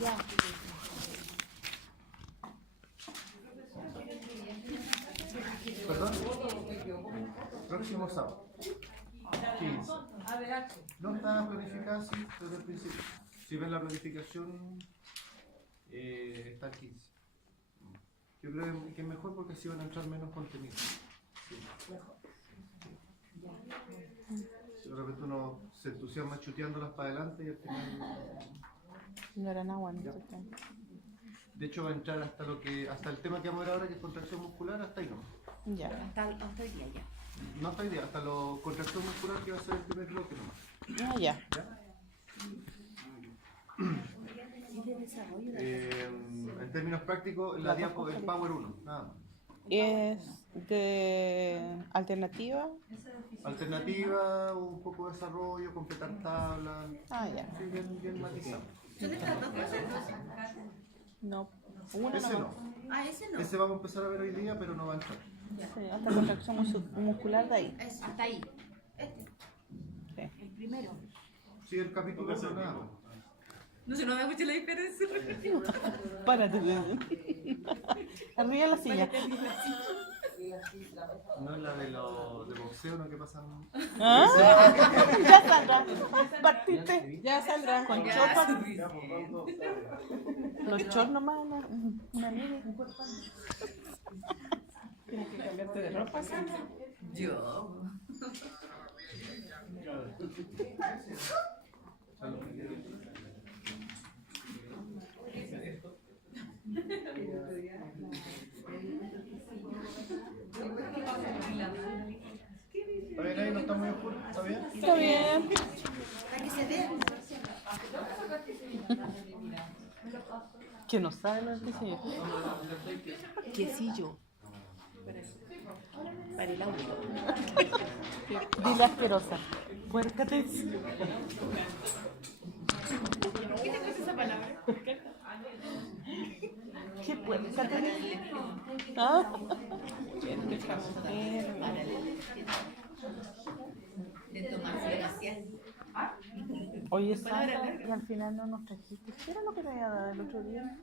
Ya. ¿Perdón? Próximo sábado. 15. No está planificada así desde el principio. Si ven la planificación, está el 15. Yo creo que es mejor porque así van a entrar menos contenido. Sí. Si de repente uno se entusiasma chuteándolas para adelante y al final... No era nada bueno. De hecho va a entrar hasta el tema que vamos a ver ahora, que es contracción muscular, hasta ahí no. Ya. Hasta hoy día ya. No hasta hoy día, hasta la contracción muscular que va a ser el primer bloque nomás. Ah, ya. ¿Ya? Y de desarrollo En términos prácticos, la diapo es Power 1, nada más. Es de alternativa. Alternativa, un poco de desarrollo, completar tablas. Ah, ya. Sí, bien matizado. ¿Son estas dos cosas? No. Una Ese nomás. no. Ah, ese no. Ese vamos a empezar a ver hoy día, pero no va a entrar. Sí, hasta contracción muscular de ahí. Hasta ahí. Este. Sí. El primero. Sí, el capítulo 1 nada más. No se nos da mucho la diferencia. Párate. Arriba de la silla. No es la de boxeo, ¿no? Que pasan. ¿Ah? Ya Sandra. Partiste. Ya Sandra. Con short. Los shorts nomás. Una mini. Tienes que cambiarte de ropa, Sandra. Yo. ¿Está bien ahí? ¿No está muy oscuro? ¿Está bien? Está bien. Para que se vea. Que no sabe lo que sí. Quesillo. Para el audio. Dile asquerosa. Puércate. ¿Qué te cuesta esa palabra? ¿Qué puércate? ¿Ah? De tomarse demasiado. Oye, Sandra, y al final no nos trajiste. ¿Qué era lo que me había dado el otro día?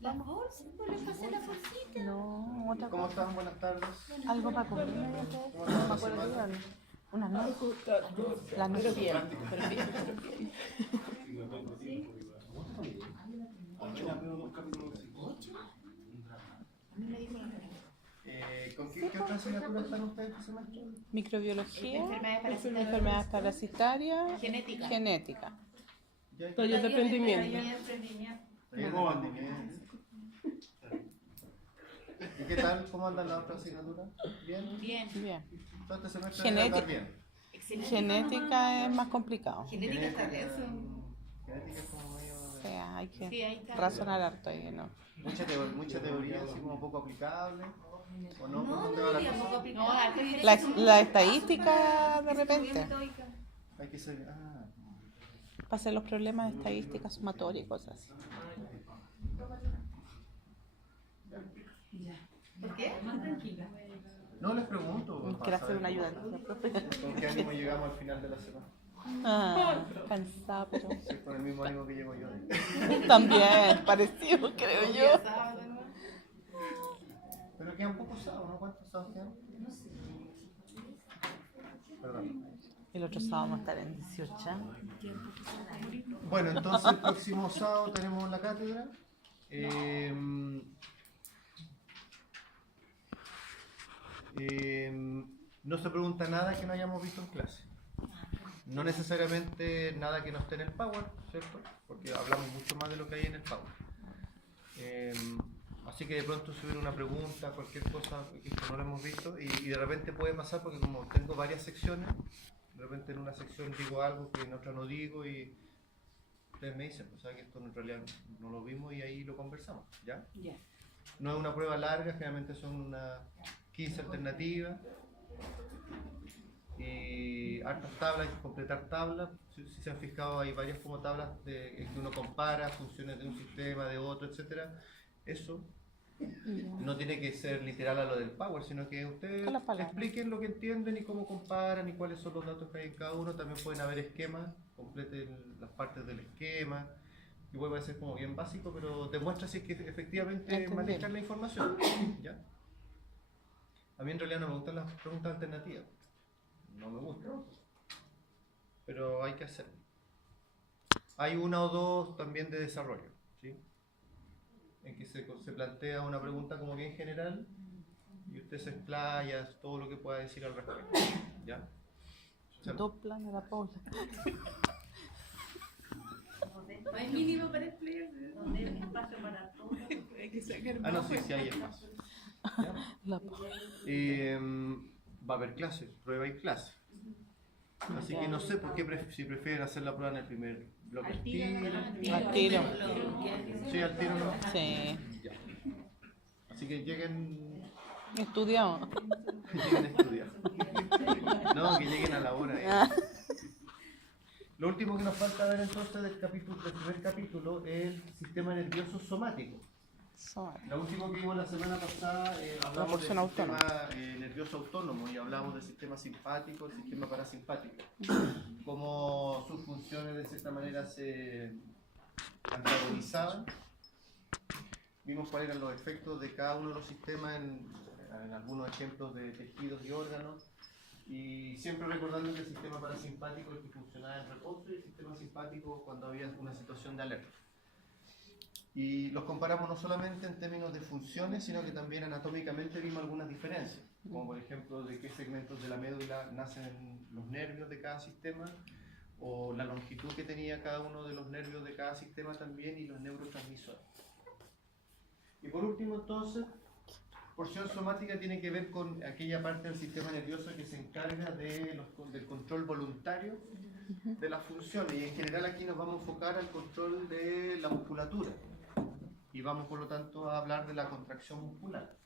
Las bolsas, pues les pasé la bolsita. No, otra ¿Cómo cosa. están? Buenas tardes. Algo para comer, me había traído. No me acuerdo de darle. Unas nueces. Las nueces bien. ¿Qué otra asignatura están ustedes este semestre? Microbiología, Enfermedades enfermedades parasitarias, Genética. genética. Taller de emprendimiento. ¿Y qué tal? ¿Cómo andan las otras asignaturas? ¿Bien? Bien. Bien. Todo este semestre debe andar bien. Excelente. Genética es más complicado. Genética está denso. Genética es como medio... O sea, hay Sí, ahí que está. razonar harto ahí, ¿no? Mucha teoría, así como poco aplicable. ¿O no? No, ¿Cómo te va la no, cosa? no, arte y La estadística de repente. Hay que ser... Para hacer los problemas de estadística sumatoria y cosas así. ¿Por qué? Más tranquila. No les pregunto. Quiero para hacer saber una ayudante. ¿Con qué ánimo llegamos al final de la semana? Ah, cansada, pero... Sí, con el mismo ánimo que llego yo. También, parecido, creo yo. Pero quedan pocos sábados, ¿no? ¿Cuántos sábados quedan? Perdón. El otro sábado vamos a estar en 18. Bueno, entonces el próximo sábado tenemos la cátedra. No se pregunta nada que no hayamos visto en clase. No necesariamente nada que no esté en el Power, ¿cierto? Porque hablamos mucho más de lo que hay en el Power. Así que de pronto si hubiera una pregunta, cualquier cosa que no lo hemos visto, y de repente puede pasar porque como tengo varias secciones, de repente en una sección digo algo que en otra no digo y ustedes me dicen, pues, que esto en realidad no lo vimos y ahí lo conversamos, ¿ya? Ya. No es una prueba larga, generalmente son unas 15 alternativas y hartas tablas, hay que completar tablas. Si se han fijado, hay varias como tablas en que uno compara funciones de un sistema, de otro, etcétera. Eso no tiene que ser literal a lo del Power, sino que ustedes Con las palabras. expliquen lo que entienden y cómo comparan y cuáles son los datos que hay en cada uno. También pueden haber esquemas, completen las partes del esquema. Y puede parecer como bien básico, pero demuestra si es que efectivamente Entendí. manejan la información. ¿Ya? A mí en realidad no me gustan las preguntas alternativas. No me gustan. Pero hay que hacerlo. Hay una o dos también de desarrollo, ¿sí? En que se plantea una pregunta como bien general y usted se explaya todo lo que pueda decir al respecto. ¿Ya? O sea, Dos planes la Paula. No hay mínimo para explayarse. Donde hay espacio para todo. Hay que sacar ah, no, más. sí, sí hay espacio. ¿Ya? La Paula. Va a haber clases, prueba y clase. Así que no sé por qué si prefieren hacer la prueba en el primer bloque. Al tiro. Al tiro. Sí, al tiro no. Sí. Ya. Así que lleguen, Estudiamos. lleguen a estudiar. No, que lleguen a la hora. Lo último que nos falta ver entonces del primer capítulo es el sistema nervioso somático. Lo último que vimos la semana pasada hablamos del porción sistema autónoma. nervioso autónomo y hablamos del sistema simpático, el sistema parasimpático. Cómo sus funciones de cierta manera se antagonizaban. Vimos cuáles eran los efectos de cada uno de los sistemas en algunos ejemplos de tejidos y órganos. Y siempre recordando que el sistema parasimpático es el que funcionaba en reposo y el sistema simpático cuando había una situación de alerta. Y los comparamos no solamente en términos de funciones, sino que también anatómicamente vimos algunas diferencias, como por ejemplo de qué segmentos de la médula nacen los nervios de cada sistema, o la longitud que tenía cada uno de los nervios de cada sistema también, y los neurotransmisores. Y por último entonces, porción somática tiene que ver con aquella parte del sistema nervioso que se encarga del control voluntario de las funciones, y en general aquí nos vamos a enfocar al control de la musculatura y vamos por lo tanto a hablar de la contracción muscular.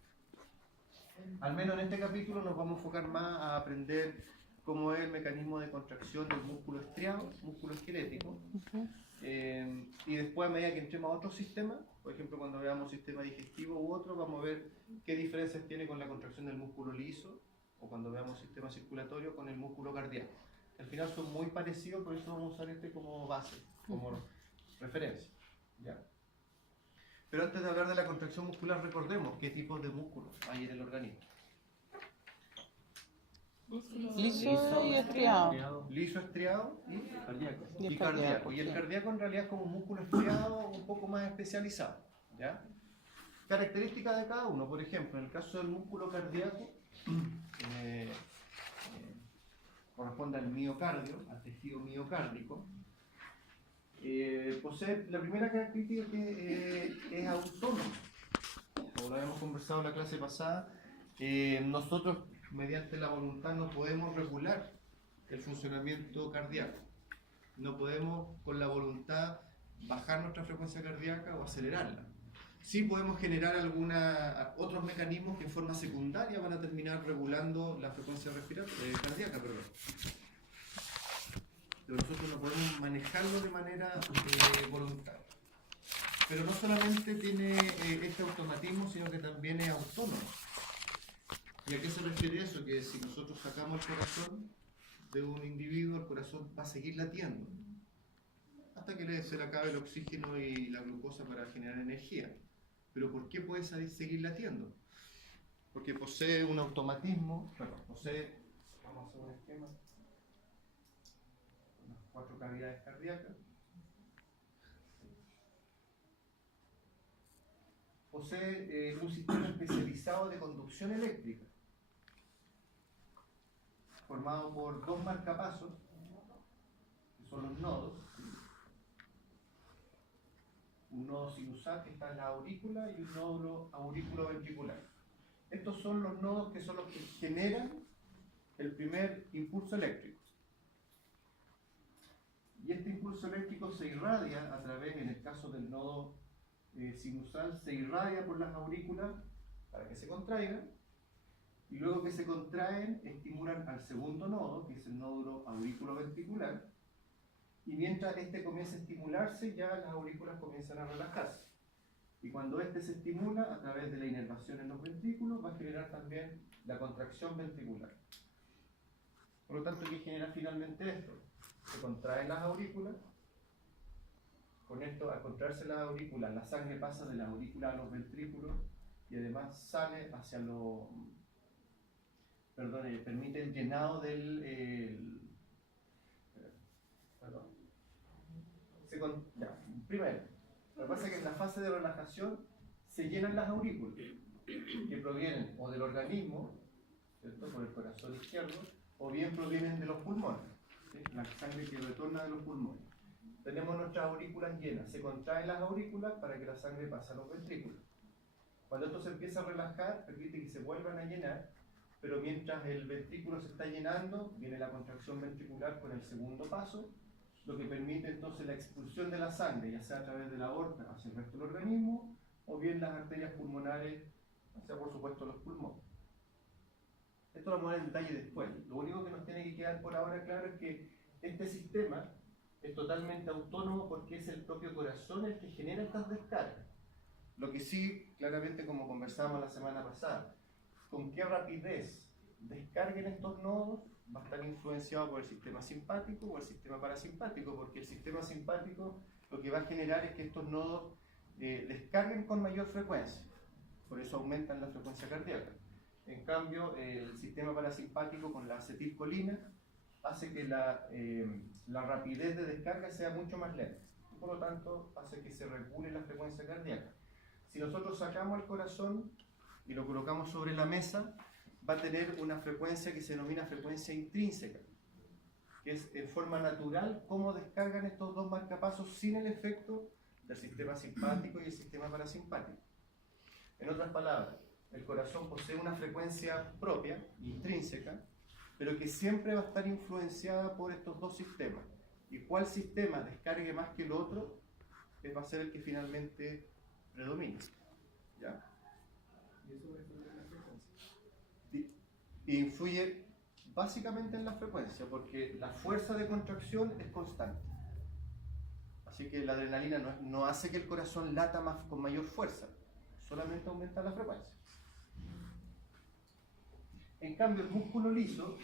Al menos en este capítulo nos vamos a enfocar más a aprender cómo es el mecanismo de contracción del músculo estriado, músculo esquelético, y después a medida que entremos a otros sistemas, por ejemplo cuando veamos sistema digestivo u otro, vamos a ver qué diferencias tiene con la contracción del músculo liso, o cuando veamos sistema circulatorio con el músculo cardíaco. Al final son muy parecidos, por eso vamos a usar este como base, como referencia. ¿Ya? Pero antes de hablar de la contracción muscular, recordemos qué tipos de músculos hay en el organismo. Liso y estriado. Liso, estriado y Y cardíaco. Y el sí. cardíaco en realidad es como un músculo estriado un poco más especializado. ¿Ya? Características de cada uno. Por ejemplo, en el caso del músculo cardíaco, corresponde al miocardio, al tejido miocárdico. Posee la primera característica que es autónomo. Como lo habíamos conversado en la clase pasada, nosotros mediante la voluntad no podemos regular el funcionamiento cardíaco. No podemos con la voluntad bajar nuestra frecuencia cardíaca o acelerarla. Sí podemos generar otros mecanismos que en forma secundaria van a terminar regulando la frecuencia cardíaca. Pero nosotros no podemos manejarlo de manera voluntaria. Pero no solamente tiene este automatismo, sino que también es autónomo. ¿Y a qué se refiere eso? Que si nosotros sacamos el corazón de un individuo, el corazón va a seguir latiendo hasta que se le acabe el oxígeno y la glucosa para generar energía. ¿Pero por qué puede seguir latiendo? Porque posee un automatismo, vamos a hacer un esquema, unas 4 cavidades cardíacas. Posee un sistema especializado de conducción eléctrica, formado por 2 marcapasos, que son los nodos. Un nodo sinusal que está en la aurícula y un nodo auriculoventricular. Estos son los nodos que son los que generan el primer impulso eléctrico. Y este impulso eléctrico se irradia a través, en el caso del nodo sinusal, se irradia por las aurículas para que se contraigan, y luego que se contraen estimulan al segundo nodo, que es el nódulo auriculoventricular, y mientras este comienza a estimularse, ya las aurículas comienzan a relajarse. Y cuando este se estimula a través de la inervación en los ventrículos, va a generar también la contracción ventricular. Por lo tanto, ¿qué genera finalmente esto? Se contraen las aurículas, Con esto, al contraerse las aurículas, la sangre pasa de la aurícula a los ventrículos y además sale hacia los... Perdón, permite el llenado del... perdón. Primero, lo que pasa es que en la fase de relajación se llenan las aurículas, que provienen o del organismo, ¿cierto?, por el corazón izquierdo, o bien provienen de los pulmones, ¿sí?, la sangre que retorna de los pulmones. Tenemos nuestras aurículas llenas, se contraen las aurículas para que la sangre pase a los ventrículos. Cuando esto se empieza a relajar, permite que se vuelvan a llenar, pero mientras el ventrículo se está llenando, viene la contracción ventricular con el segundo paso, lo que permite entonces la expulsión de la sangre, ya sea a través de la aorta hacia el resto del organismo, o bien las arterias pulmonares hacia, por supuesto, los pulmones. Esto lo vamos a ver en detalle después. Lo único que nos tiene que quedar por ahora claro es que este sistema es totalmente autónomo porque es el propio corazón el que genera estas descargas. Lo que sí, claramente, como conversábamos la semana pasada, con qué rapidez descarguen estos nodos va a estar influenciado por el sistema simpático o el sistema parasimpático, porque el sistema simpático lo que va a generar es que estos nodos descarguen con mayor frecuencia, por eso aumentan la frecuencia cardíaca. En cambio, el sistema parasimpático con la acetilcolina hace que la rapidez de descarga sea mucho más lenta, y por lo tanto hace que se regule la frecuencia cardíaca. Si nosotros sacamos el corazón y lo colocamos sobre la mesa, va a tener una frecuencia que se denomina frecuencia intrínseca, que es en forma natural cómo descargan estos dos marcapasos sin el efecto del sistema simpático y el sistema parasimpático. En otras palabras, el corazón posee una frecuencia propia, intrínseca, pero que siempre va a estar influenciada por estos dos sistemas. Y cuál sistema descargue más que el otro, va a ser el que finalmente predomine. ¿Ya? Y eso va a influir en la frecuencia. Y influye básicamente en la frecuencia, porque la fuerza de contracción es constante. Así que la adrenalina no hace que el corazón lata más con mayor fuerza, solamente aumenta la frecuencia. En cambio, el músculo liso,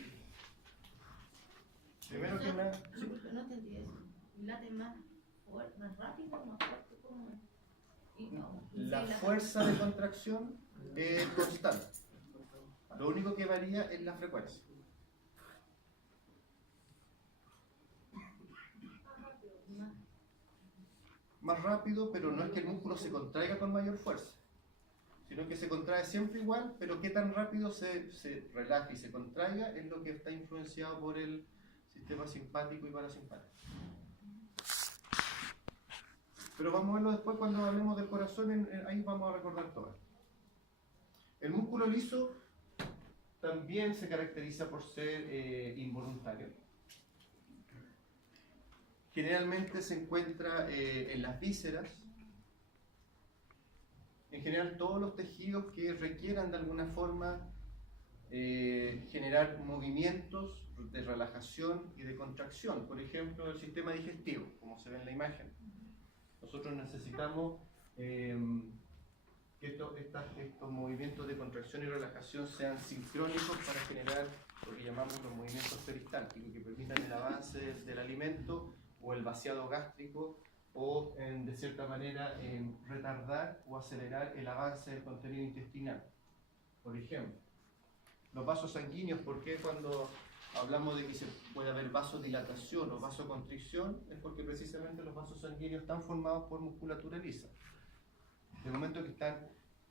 primero que nada... ¿sí? No entendí eso. ¿Late más rápido o más fuerte? ¿Cómo? La fuerza de contracción es constante. Lo único que varía es la frecuencia. Más rápido, pero no es que el músculo se contraiga con mayor fuerza, sino que se contrae siempre igual, pero qué tan rápido se relaja y se contraiga es lo que está influenciado por el sistema simpático y parasimpático. Pero vamos a verlo después cuando hablemos del corazón, ahí vamos a recordar todo. El músculo liso también se caracteriza por ser involuntario. Generalmente se encuentra en las vísceras. En general, todos los tejidos que requieran de alguna forma generar movimientos de relajación y de contracción. Por ejemplo, el sistema digestivo, como se ve en la imagen. Nosotros necesitamos que estos movimientos de contracción y relajación sean sincrónicos para generar lo que llamamos los movimientos peristálticos, que permitan el avance del alimento o el vaciado gástrico, o de cierta manera retardar o acelerar el avance del contenido intestinal. Por ejemplo, los vasos sanguíneos, ¿por qué cuando hablamos de que se puede haber vasodilatación o vasoconstricción? Es porque precisamente los vasos sanguíneos están formados por musculatura lisa. De momento que están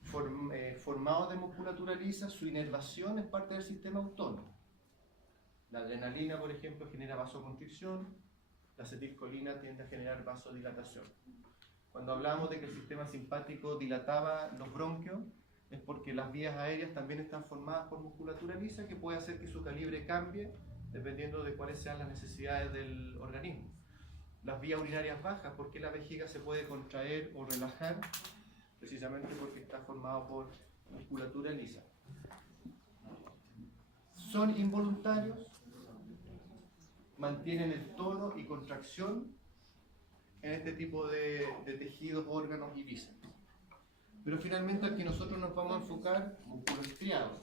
formados de musculatura lisa, su inervación es parte del sistema autónomo. La adrenalina, por ejemplo, genera vasoconstricción, la acetilcolina tiende a generar vasodilatación. Cuando hablamos de que el sistema simpático dilataba los bronquios, es porque las vías aéreas también están formadas por musculatura lisa que puede hacer que su calibre cambie dependiendo de cuáles sean las necesidades del organismo. Las vías urinarias bajas, ¿por qué la vejiga se puede contraer o relajar? Precisamente porque está formado por musculatura lisa. Son involuntarios, mantienen el tono y contracción en este tipo de tejidos, órganos y vísceras. Pero finalmente al que nosotros nos vamos a enfocar, músculo estriado,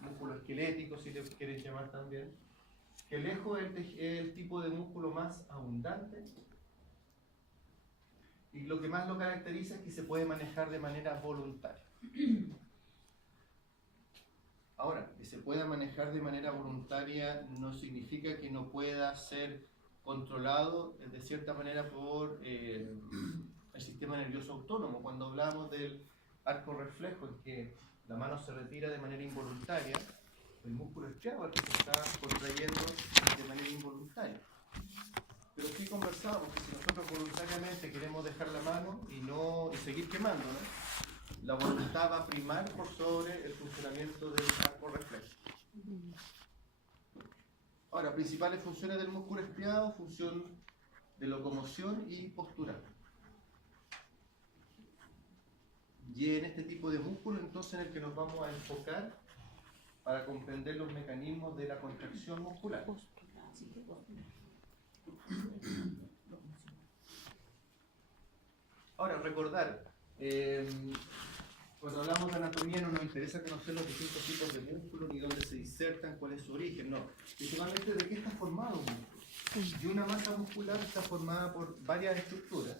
músculo esquelético si le quieren llamar también, que lejos es el tipo de músculo más abundante Y lo que más lo caracteriza es que se puede manejar de manera voluntaria. Ahora, que se pueda manejar de manera voluntaria no significa que no pueda ser controlado de cierta manera por el sistema nervioso autónomo. Cuando hablamos del arco reflejo, en que la mano se retira de manera involuntaria, el músculo estriado que se está contrayendo de manera involuntaria. Pero sí conversábamos que si nosotros voluntariamente queremos dejar la mano y seguir quemándonos, la voluntad va a primar por sobre el funcionamiento del arco reflejo. Ahora, principales funciones del músculo estriado: función de locomoción y postural. Y en este tipo de músculo entonces en el que nos vamos a enfocar para comprender los mecanismos de la contracción muscular. Ahora, recordar, cuando hablamos de anatomía no nos interesa conocer los distintos tipos de músculos ni dónde se insertan, cuál es su origen, no. Principalmente de qué está formado un músculo. Y una masa muscular está formada por varias estructuras.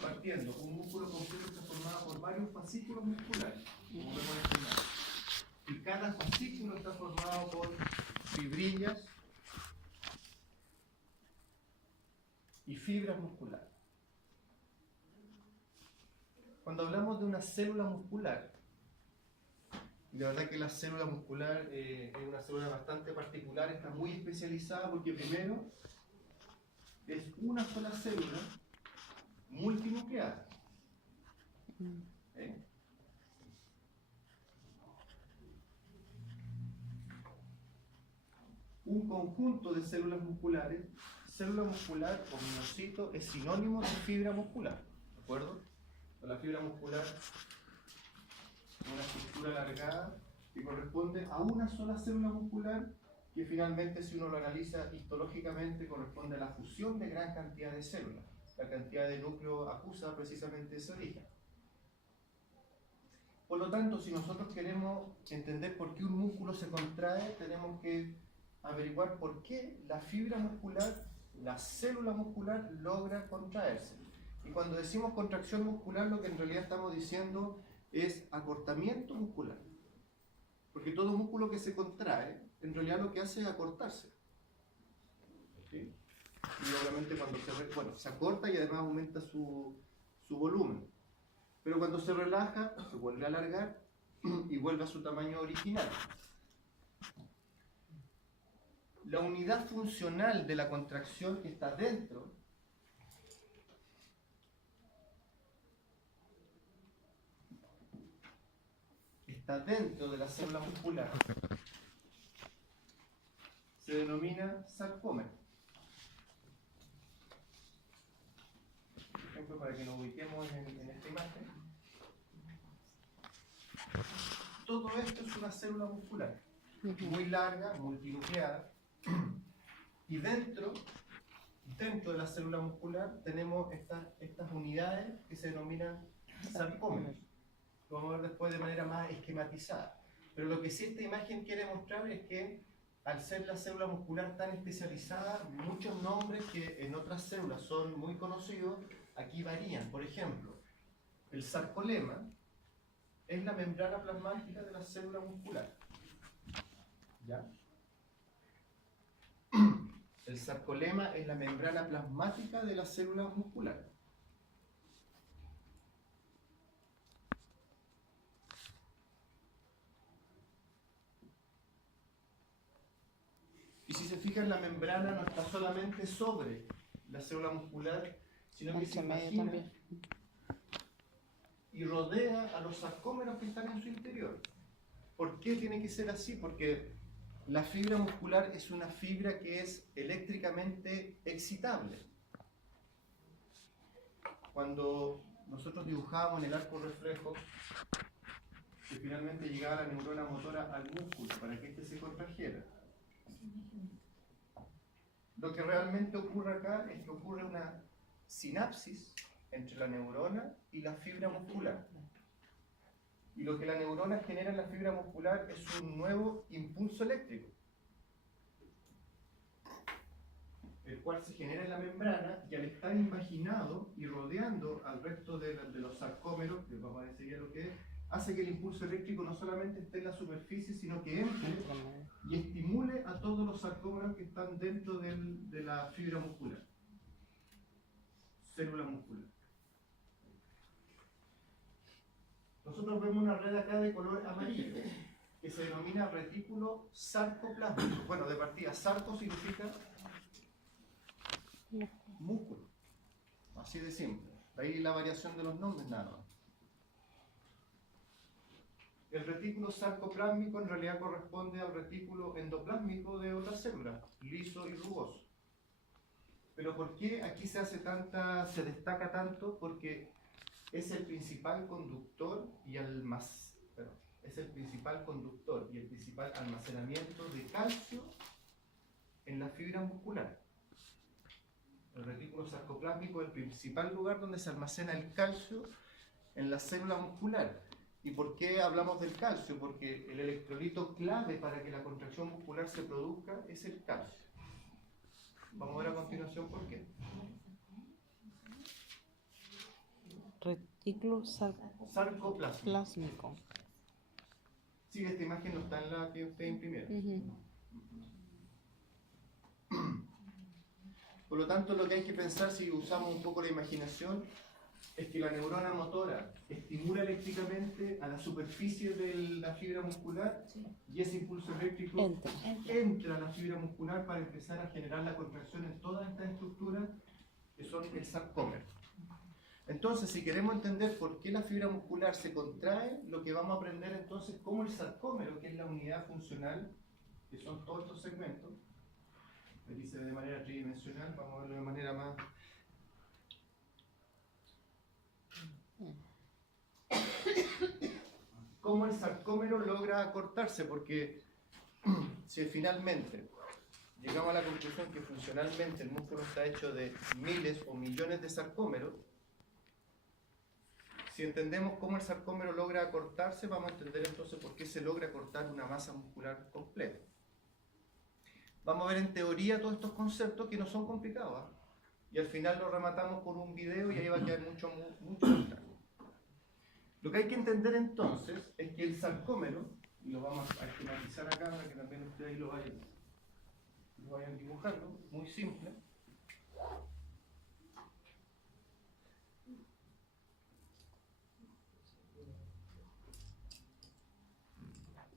Partiendo, un músculo completo está formado por varios fascículos musculares, como vemos en esta imagen. Y cada fascículo está formado por fibrillas y fibras musculares. Cuando hablamos de una célula muscular, y la verdad que la célula muscular es una célula bastante particular, está muy especializada porque primero es una sola célula multinucleada. Un conjunto de células musculares, célula muscular o miocito es sinónimo de fibra muscular, ¿de acuerdo? La fibra muscular es una estructura alargada que corresponde a una sola célula muscular que finalmente, si uno lo analiza histológicamente, corresponde a la fusión de gran cantidad de células. La cantidad de núcleo acusa precisamente ese origen. Por lo tanto, si nosotros queremos entender por qué un músculo se contrae, tenemos que averiguar por qué la fibra muscular, la célula muscular, logra contraerse. Y cuando decimos contracción muscular, lo que en realidad estamos diciendo es acortamiento muscular. Porque todo músculo que se contrae, en realidad lo que hace es acortarse. ¿Sí? Y obviamente cuando se acorta y además aumenta su volumen. Pero cuando se relaja, se vuelve a alargar y vuelve a su tamaño original. La unidad funcional de la contracción que está dentro de la célula muscular se denomina sarcómero. Por ejemplo, para que nos ubiquemos en esta imagen, todo esto es una célula muscular muy larga, multinucleada, y dentro de la célula muscular tenemos estas unidades que se denominan sarcómeros. Lo vamos a ver después de manera más esquematizada. Pero lo que sí esta imagen quiere mostrar es que al ser la célula muscular tan especializada, muchos nombres que en otras células son muy conocidos, aquí varían. Por ejemplo, el sarcolema es la membrana plasmática de la célula muscular. ¿Ya? El sarcolema es la membrana plasmática de la célula muscular. Y si se fijan, la membrana no está solamente sobre la célula muscular, sino que se imagina y rodea a los sarcómeros que están en su interior. ¿Por qué tiene que ser así? Porque la fibra muscular es una fibra que es eléctricamente excitable. Cuando nosotros dibujábamos en el arco reflejo, que finalmente llegaba la neurona motora al músculo para que éste se contrajera, lo que realmente ocurre acá es que ocurre una sinapsis entre la neurona y la fibra muscular. Y lo que la neurona genera en la fibra muscular es un nuevo impulso eléctrico. el cual se genera en la membrana y al estar invaginado y rodeando al resto de los sarcómeros, que vamos a decir ya lo que es, hace que el impulso eléctrico no solamente esté en la superficie, sino que entre y estimule a todos los sarcómeros que están dentro de la fibra muscular, célula muscular. Nosotros vemos una red acá de color amarillo que se denomina retículo sarcoplásmico. Bueno, de partida, sarco significa músculo, así de simple. De ahí la variación de los nombres nada más. El retículo sarcoplásmico en realidad corresponde al retículo endoplásmico de otras células, liso y rugoso. Pero ¿por qué aquí se destaca tanto? Porque es el principal conductor y el principal almacenamiento de calcio en la fibra muscular. El retículo sarcoplásmico es el principal lugar donde se almacena el calcio en la célula muscular. ¿Y por qué hablamos del calcio? Porque el electrolito clave para que la contracción muscular se produzca es el calcio. Vamos a ver a continuación por qué. Retículo Sarcoplásmico. Sí, esta imagen no está en la que ustedes imprimieron. Por lo tanto, lo que hay que pensar, si usamos un poco la imaginación, es que la neurona motora estimula eléctricamente a la superficie de la fibra muscular y ese impulso eléctrico entra a la fibra muscular para empezar a generar la contracción en todas estas estructuras que son el sarcómero. Entonces, si queremos entender por qué la fibra muscular se contrae, lo que vamos a aprender entonces es cómo el sarcómero, que es la unidad funcional, que son todos estos segmentos, me dice de manera tridimensional, vamos a verlo de manera más... Cómo el sarcómero logra acortarse, porque si finalmente llegamos a la conclusión que funcionalmente el músculo está hecho de miles o millones de sarcómeros, si entendemos cómo el sarcómero logra acortarse, vamos a entender entonces por qué se logra cortar una masa muscular completa. Vamos a ver en teoría todos estos conceptos que no son complicados, ¿eh? Y al final lo rematamos con un video y ahí va a quedar mucho detalle. Lo que hay que entender entonces es que el sarcómero, y lo vamos a esquematizar acá para que también ustedes lo vayan dibujando, muy simple.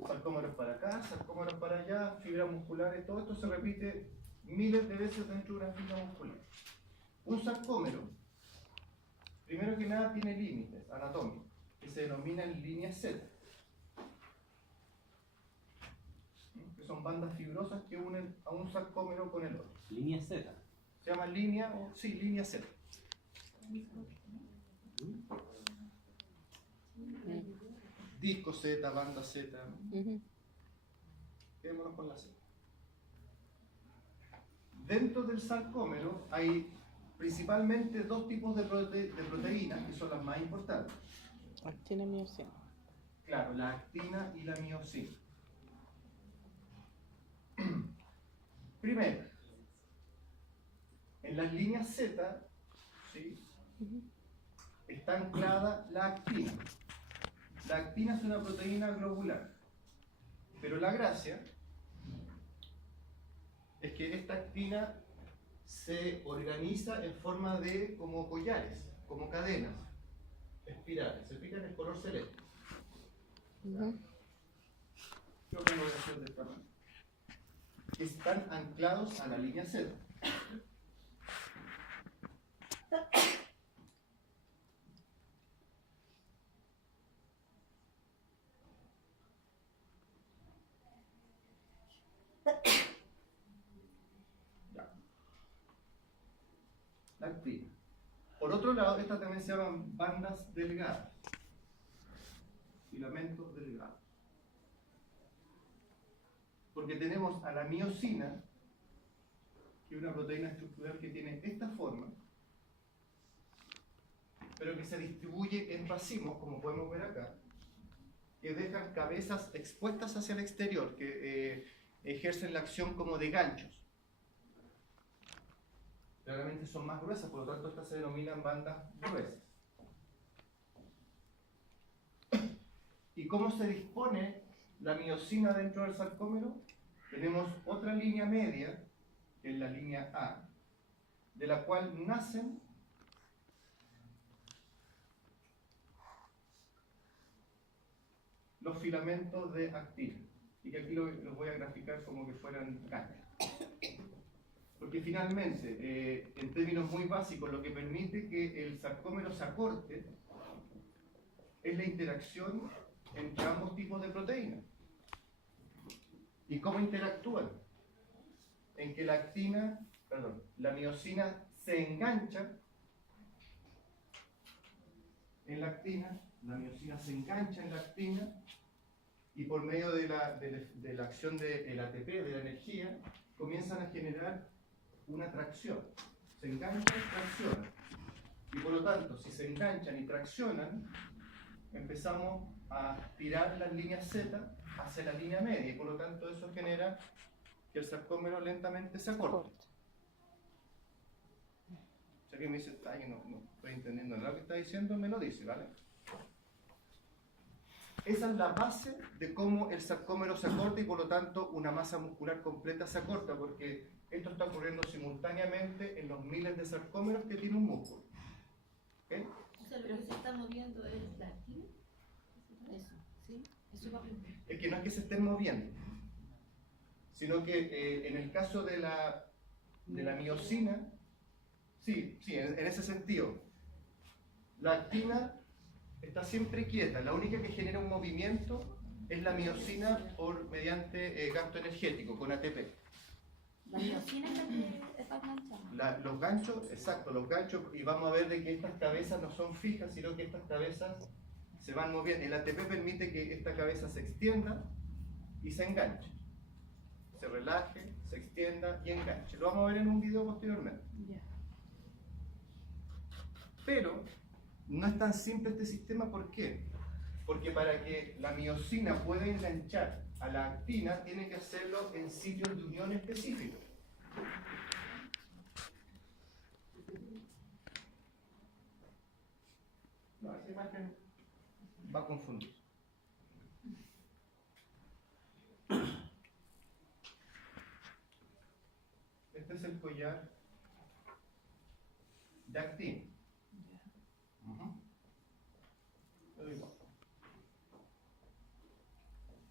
Sarcómeros para acá, sarcómeros para allá, fibras musculares, todo esto se repite miles de veces dentro de una fibra muscular. Un sarcómero, primero que nada, tiene límites anatómicos, que se denominan líneas Z, que son bandas fibrosas que unen a un sarcómero con el otro. ¿Línea Z? Se llama línea, línea Z. Disco Z, banda Z. Quedémonos con la Z. Dentro del sarcómero hay principalmente dos tipos de proteínas que son las más importantes. Actina y miosina. Claro, la actina y la miosina. Primero, en las líneas Z, ¿sí? Está anclada la actina. La actina es una proteína globular, pero la gracia es que esta actina se organiza en forma de como collares, como cadenas, espirales. ¿Se fijan el color celeste? Yo tengo que hacer de esta manera. Están anclados a la línea Z. La actina. Por otro lado, estas también se llaman bandas delgadas, filamentos delgados. Porque tenemos a la miosina, que es una proteína estructural que tiene esta forma, pero que se distribuye en racimos, como podemos ver acá, que dejan cabezas expuestas hacia el exterior, que ejercen la acción como de ganchos. claramente son más gruesas, por lo tanto estas se denominan bandas gruesas. ¿Y cómo se dispone la miosina dentro del sarcómero? Tenemos otra línea media, que es la línea A, de la cual nacen los filamentos de actina, y que aquí los voy a graficar como que fueran ganchos. Porque finalmente, en términos muy básicos, lo que permite que el sarcómero se acorte es la interacción entre ambos tipos de proteínas. ¿Y cómo interactúan? En que la miosina se engancha en la actina, la miosina se engancha en la actina, y por medio de la acción del ATP, de la energía, comienzan a generar una tracción. Se enganchan y traccionan. Y por lo tanto, si se enganchan y traccionan, empezamos a tirar las líneas Z hacia la línea media, y por lo tanto eso genera que el sarcómero lentamente se acorte. Si alguien me dice, ay, no estoy entendiendo nada lo que está diciendo, me lo dice, ¿vale? Esa es la base de cómo el sarcómero se acorta, y por lo tanto una masa muscular completa se acorta, porque esto está ocurriendo simultáneamente en los miles de sarcómeros que tiene un músculo. ¿Okay? O sea, lo que se está moviendo es la actina. Eso, ¿sí? Eso va a Es que no es que se estén moviendo, sino que en el caso de la miosina, sí, en ese sentido, la actina está siempre quieta, la única que genera un movimiento es la miosina mediante gasto energético, con ATP. La miosina es la que está enganchada. Los ganchos, exacto, los ganchos, y vamos a ver de que estas cabezas no son fijas, sino que estas cabezas se van moviendo. El ATP permite que esta cabeza se extienda y se enganche. Se relaje, se extienda y enganche. Lo vamos a ver en un video posteriormente. Pero no es tan simple este sistema, ¿por qué? Porque para que la miosina pueda enganchar a la actina, tiene que hacerlo en sitios de unión específicos. No, esa imagen va a confundir. Este es el collar de actina.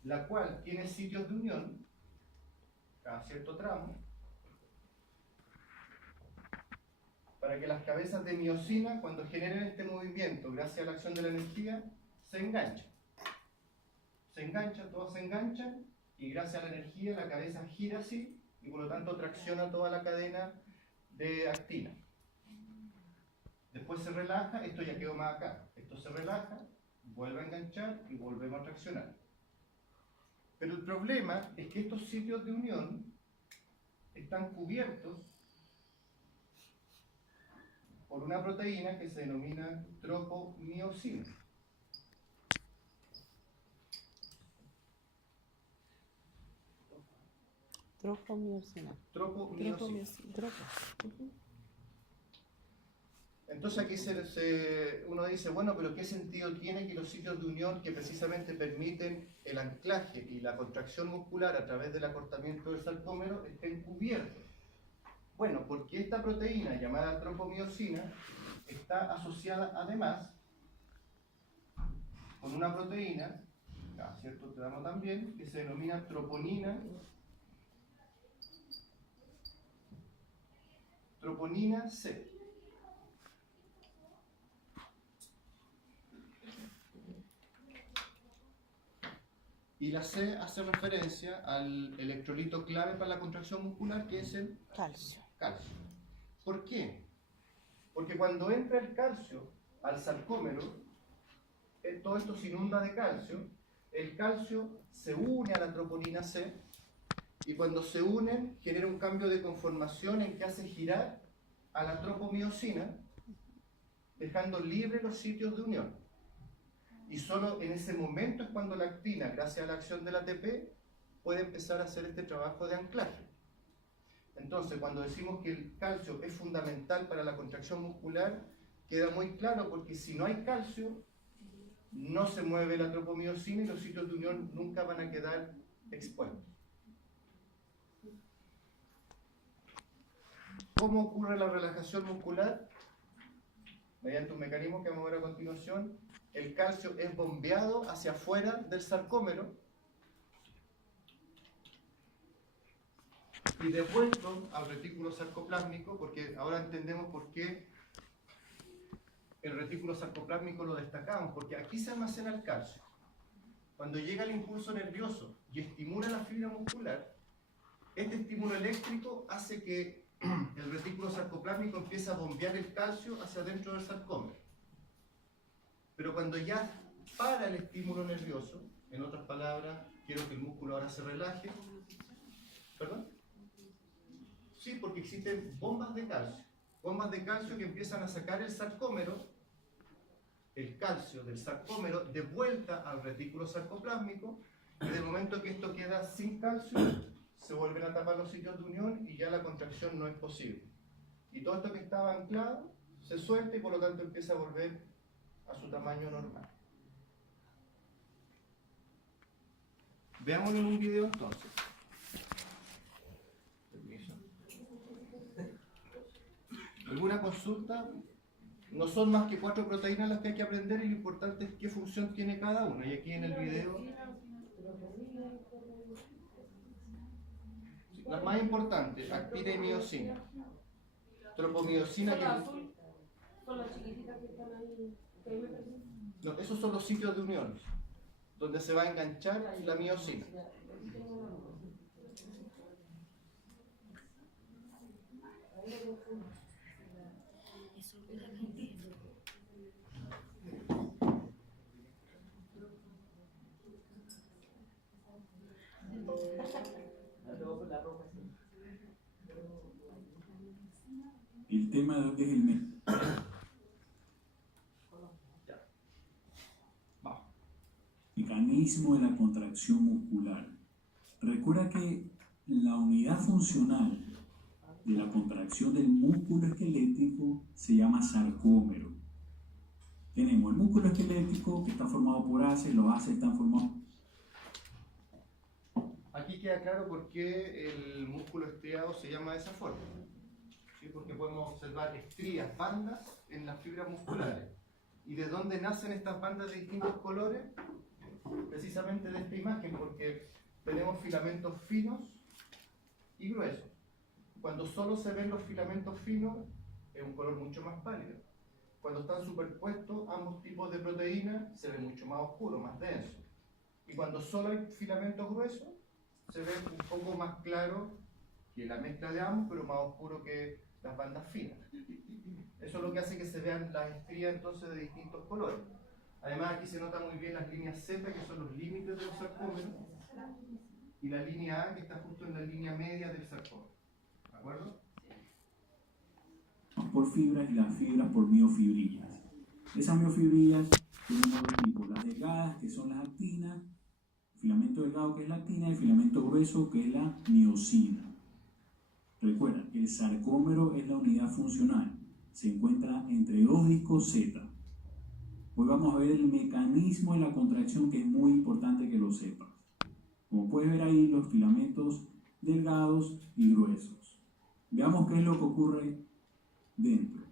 La cual tiene sitios de unión cada cierto tramo para que las cabezas de miosina, cuando generen este movimiento gracias a la acción de la energía, se enganchan. Se enganchan, todas se enganchan, y gracias a la energía la cabeza gira así, y por lo tanto tracciona toda la cadena de actina. Después se relaja, esto ya quedó más acá, esto se relaja, vuelve a enganchar y volvemos a traccionar. Pero el problema es que estos sitios de unión están cubiertos por una proteína que se denomina tropomiosina. Tropomiosina. Tropomiosina. Entonces aquí uno dice, bueno, pero ¿qué sentido tiene que los sitios de unión que precisamente permiten el anclaje y la contracción muscular a través del acortamiento del sarcómero estén cubiertos? Bueno, porque esta proteína llamada tropomiosina está asociada además con una proteína, a cierto tramo también, que se denomina troponina C. Y la C hace referencia al electrolito clave para la contracción muscular, que es el Calcio. calcio. ¿Por qué? Porque cuando entra el calcio al sarcómero, todo esto se inunda de calcio, el calcio se une a la troponina C, y cuando se unen genera un cambio de conformación en que hace girar a la tropomiosina, dejando libres los sitios de unión. Y solo en ese momento es cuando la actina, gracias a la acción del ATP, puede empezar a hacer este trabajo de anclaje. Entonces, cuando decimos que el calcio es fundamental para la contracción muscular, queda muy claro porque si no hay calcio, no se mueve la tropomiosina y los sitios de unión nunca van a quedar expuestos. ¿Cómo ocurre la relajación muscular? Mediante un mecanismo que vamos a ver a continuación. El calcio es bombeado hacia afuera del sarcómero y devuelto al retículo sarcoplásmico, porque ahora entendemos por qué el retículo sarcoplásmico lo destacamos, porque aquí se almacena el calcio. Cuando llega el impulso nervioso y estimula la fibra muscular, este estímulo eléctrico hace que el retículo sarcoplásmico empiece a bombear el calcio hacia adentro del sarcómero. Pero cuando ya para el estímulo nervioso, en otras palabras, quiero que el músculo ahora se relaje. ¿Perdón? Sí, porque existen bombas de calcio que empiezan a sacar el sarcómero, el calcio del sarcómero, de vuelta al retículo sarcoplásmico, y de momento que esto queda sin calcio, se vuelven a tapar los sitios de unión y ya la contracción no es posible. Y todo esto que estaba anclado se suelta y por lo tanto empieza a volver a su tamaño normal. Veámoslo en un video entonces. Permiso. ¿Alguna consulta? No son más que 4 proteínas las que hay que aprender y lo importante es qué función tiene cada una. Y aquí en el video, las más importantes, actina y miosina. Tropomiosina que... Son las chiquititas que están ahí. No, esos son los sitios de unión, donde se va a enganchar la miosina. El tema de hoy es el mecanismo de la contracción muscular. Recuerda que la unidad funcional de la contracción del músculo esquelético se llama sarcómero. Tenemos el músculo esquelético que está formado por haces, los haces están formados. Aquí queda claro por qué el músculo estriado se llama de esa forma. ¿Sí? Porque podemos observar estrías, bandas en las fibras musculares. ¿Y de dónde nacen estas bandas de distintos colores? Precisamente de esta imagen, porque tenemos filamentos finos y gruesos. Cuando solo se ven los filamentos finos, es un color mucho más pálido. Cuando están superpuestos ambos tipos de proteínas, se ve mucho más oscuro, más denso. Y cuando solo hay filamentos gruesos, se ve un poco más claro que la mezcla de ambos, pero más oscuro que las bandas finas. Eso es lo que hace que se vean las estrías entonces de distintos colores. Además aquí se notan muy bien las líneas Z, que son los límites de los sarcómeros, y la línea A, que está justo en la línea media del sarcómero. ¿De acuerdo? Por fibras y las fibras por miofibrillas. Esas miofibrillas tenemos dos tipos, las delgadas, que son las actinas, el filamento delgado, que es la actina, y el filamento grueso, que es la miosina. Recuerda que el sarcómero es la unidad funcional, se encuentra entre dos discos Z. Hoy vamos a ver el mecanismo de la contracción, que es muy importante que lo sepas. Como puedes ver ahí, los filamentos delgados y gruesos. Veamos qué es lo que ocurre dentro.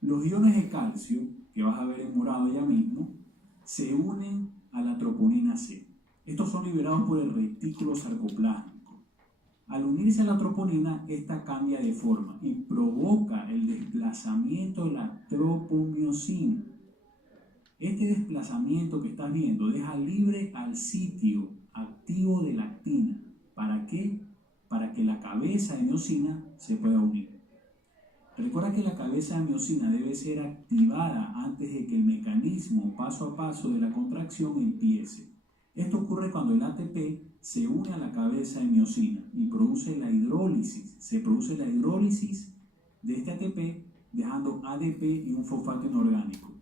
Los iones de calcio, que vas a ver en morado ya mismo, se unen a la troponina C. Estos son liberados por el retículo sarcoplásmico. Al unirse a la troponina, esta cambia de forma y provoca el desplazamiento de la tropomiosina. Este desplazamiento que estás viendo deja libre al sitio activo de la actina. ¿Para qué? Para que la cabeza de miosina se pueda unir. Recuerda que la cabeza de miosina debe ser activada antes de que el mecanismo paso a paso de la contracción empiece. Esto ocurre cuando el ATP se une a la cabeza de miosina y produce la hidrólisis. Se produce la hidrólisis de este ATP dejando ADP y un fosfato inorgánico.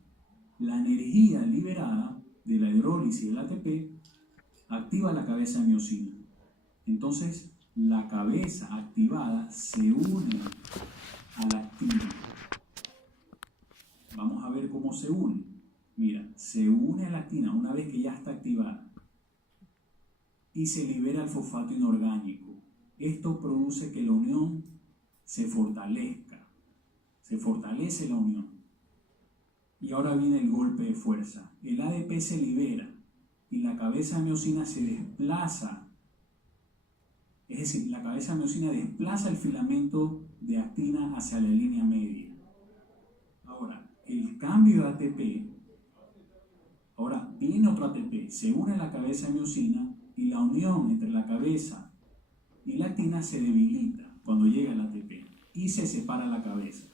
La energía liberada de la hidrólisis del ATP activa la cabeza de miosina. Entonces, la cabeza activada se une a la actina. Vamos a ver cómo se une. Mira, se une a la actina una vez que ya está activada y se libera el fosfato inorgánico. Esto produce que la unión se fortalezca. Se fortalece la unión. Y ahora viene el golpe de fuerza. El ADP se libera y la cabeza de miosina se desplaza. Es decir, la cabeza de miosina desplaza el filamento de actina hacia la línea media. Ahora, el cambio de ATP, ahora viene otro ATP, se une a la cabeza de miosina y la unión entre la cabeza y la actina se debilita cuando llega el ATP y se separa la cabeza.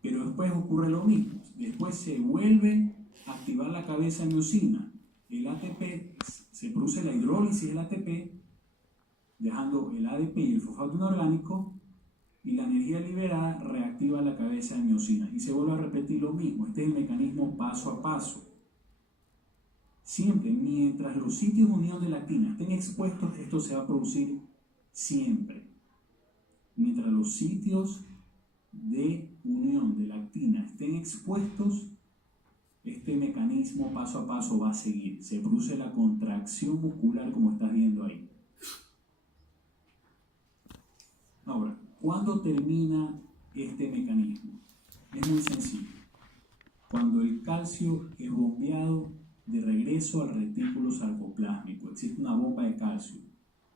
Pero después ocurre lo mismo. Después se vuelve a activar la cabeza de miosina. El ATP, se produce la hidrólisis del ATP, dejando el ADP y el fosfato inorgánico, y la energía liberada reactiva la cabeza de miosina. Y se vuelve a repetir lo mismo. Este es el mecanismo paso a paso. Siempre, mientras los sitios de unión de la actina estén expuestos, esto se va a producir siempre. Mientras los sitios de unión de la actina estén expuestos, este mecanismo paso a paso va a seguir. Se produce la contracción muscular como estás viendo ahí. Ahora, ¿cuándo termina este mecanismo? Es muy sencillo. Cuando el calcio es bombeado de regreso al retículo sarcoplásmico. Existe una bomba de calcio.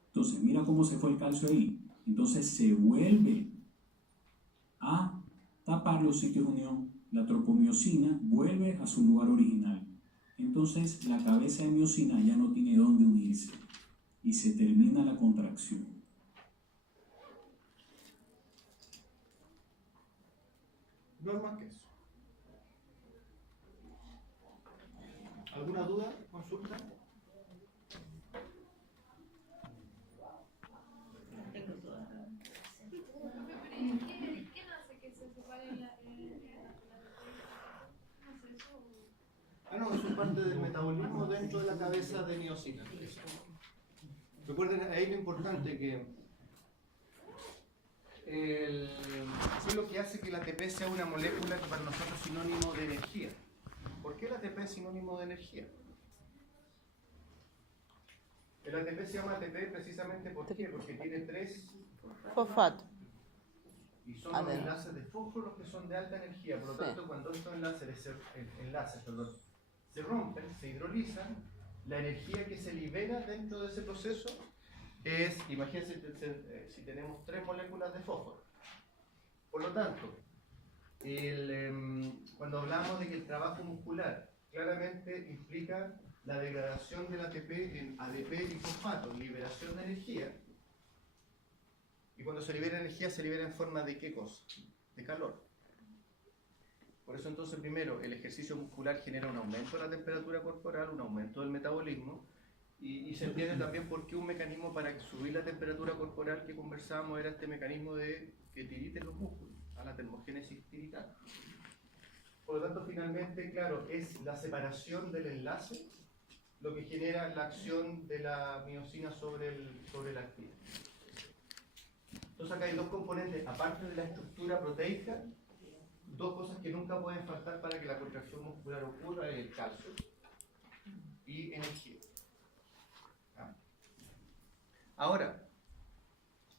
Entonces, mira cómo se fue el calcio ahí. Entonces se vuelve a tapar los sitios de unión. La tropomiosina vuelve a su lugar original. Entonces la cabeza de miosina ya no tiene dónde unirse y se termina la contracción. No es más que eso. ¿Alguna duda? ¿Consulta? Tengo todas. ¿Quién hace que se separe la No, eso es parte del metabolismo dentro de la cabeza de miosina. Recuerden, ahí lo importante que fue lo que hace que la ATP sea una molécula que para nosotros es sinónimo de energía. ¿Por qué el ATP es sinónimo de energía? El ATP se llama ATP precisamente ¿por qué? Porque tiene 3 Fosfato. y son los enlaces de fósforo que son de alta energía. Por lo tanto, cuando estos enlaces se rompen, se hidrolizan, la energía que se libera dentro de ese proceso es, imagínense si tenemos 3 moléculas de fósforo. Por lo tanto, cuando hablamos de que el trabajo muscular claramente implica la degradación del ATP en ADP y fosfato, liberación de energía, y cuando se libera energía se libera en forma de ¿qué cosa? De calor. Por eso entonces primero el ejercicio muscular genera un aumento de la temperatura corporal, un aumento del metabolismo, y se entiende también por qué un mecanismo para subir la temperatura corporal que conversábamos era este mecanismo de que tiriten los músculos, a la termogénesis tiritante. Por lo tanto, finalmente, claro, es la separación del enlace lo que genera la acción de la miosina sobre la actina. Entonces acá hay 2 componentes, aparte de la estructura proteica, 2 cosas que nunca pueden faltar para que la contracción muscular ocurra: el calcio y energía. ¿Ah? Ahora,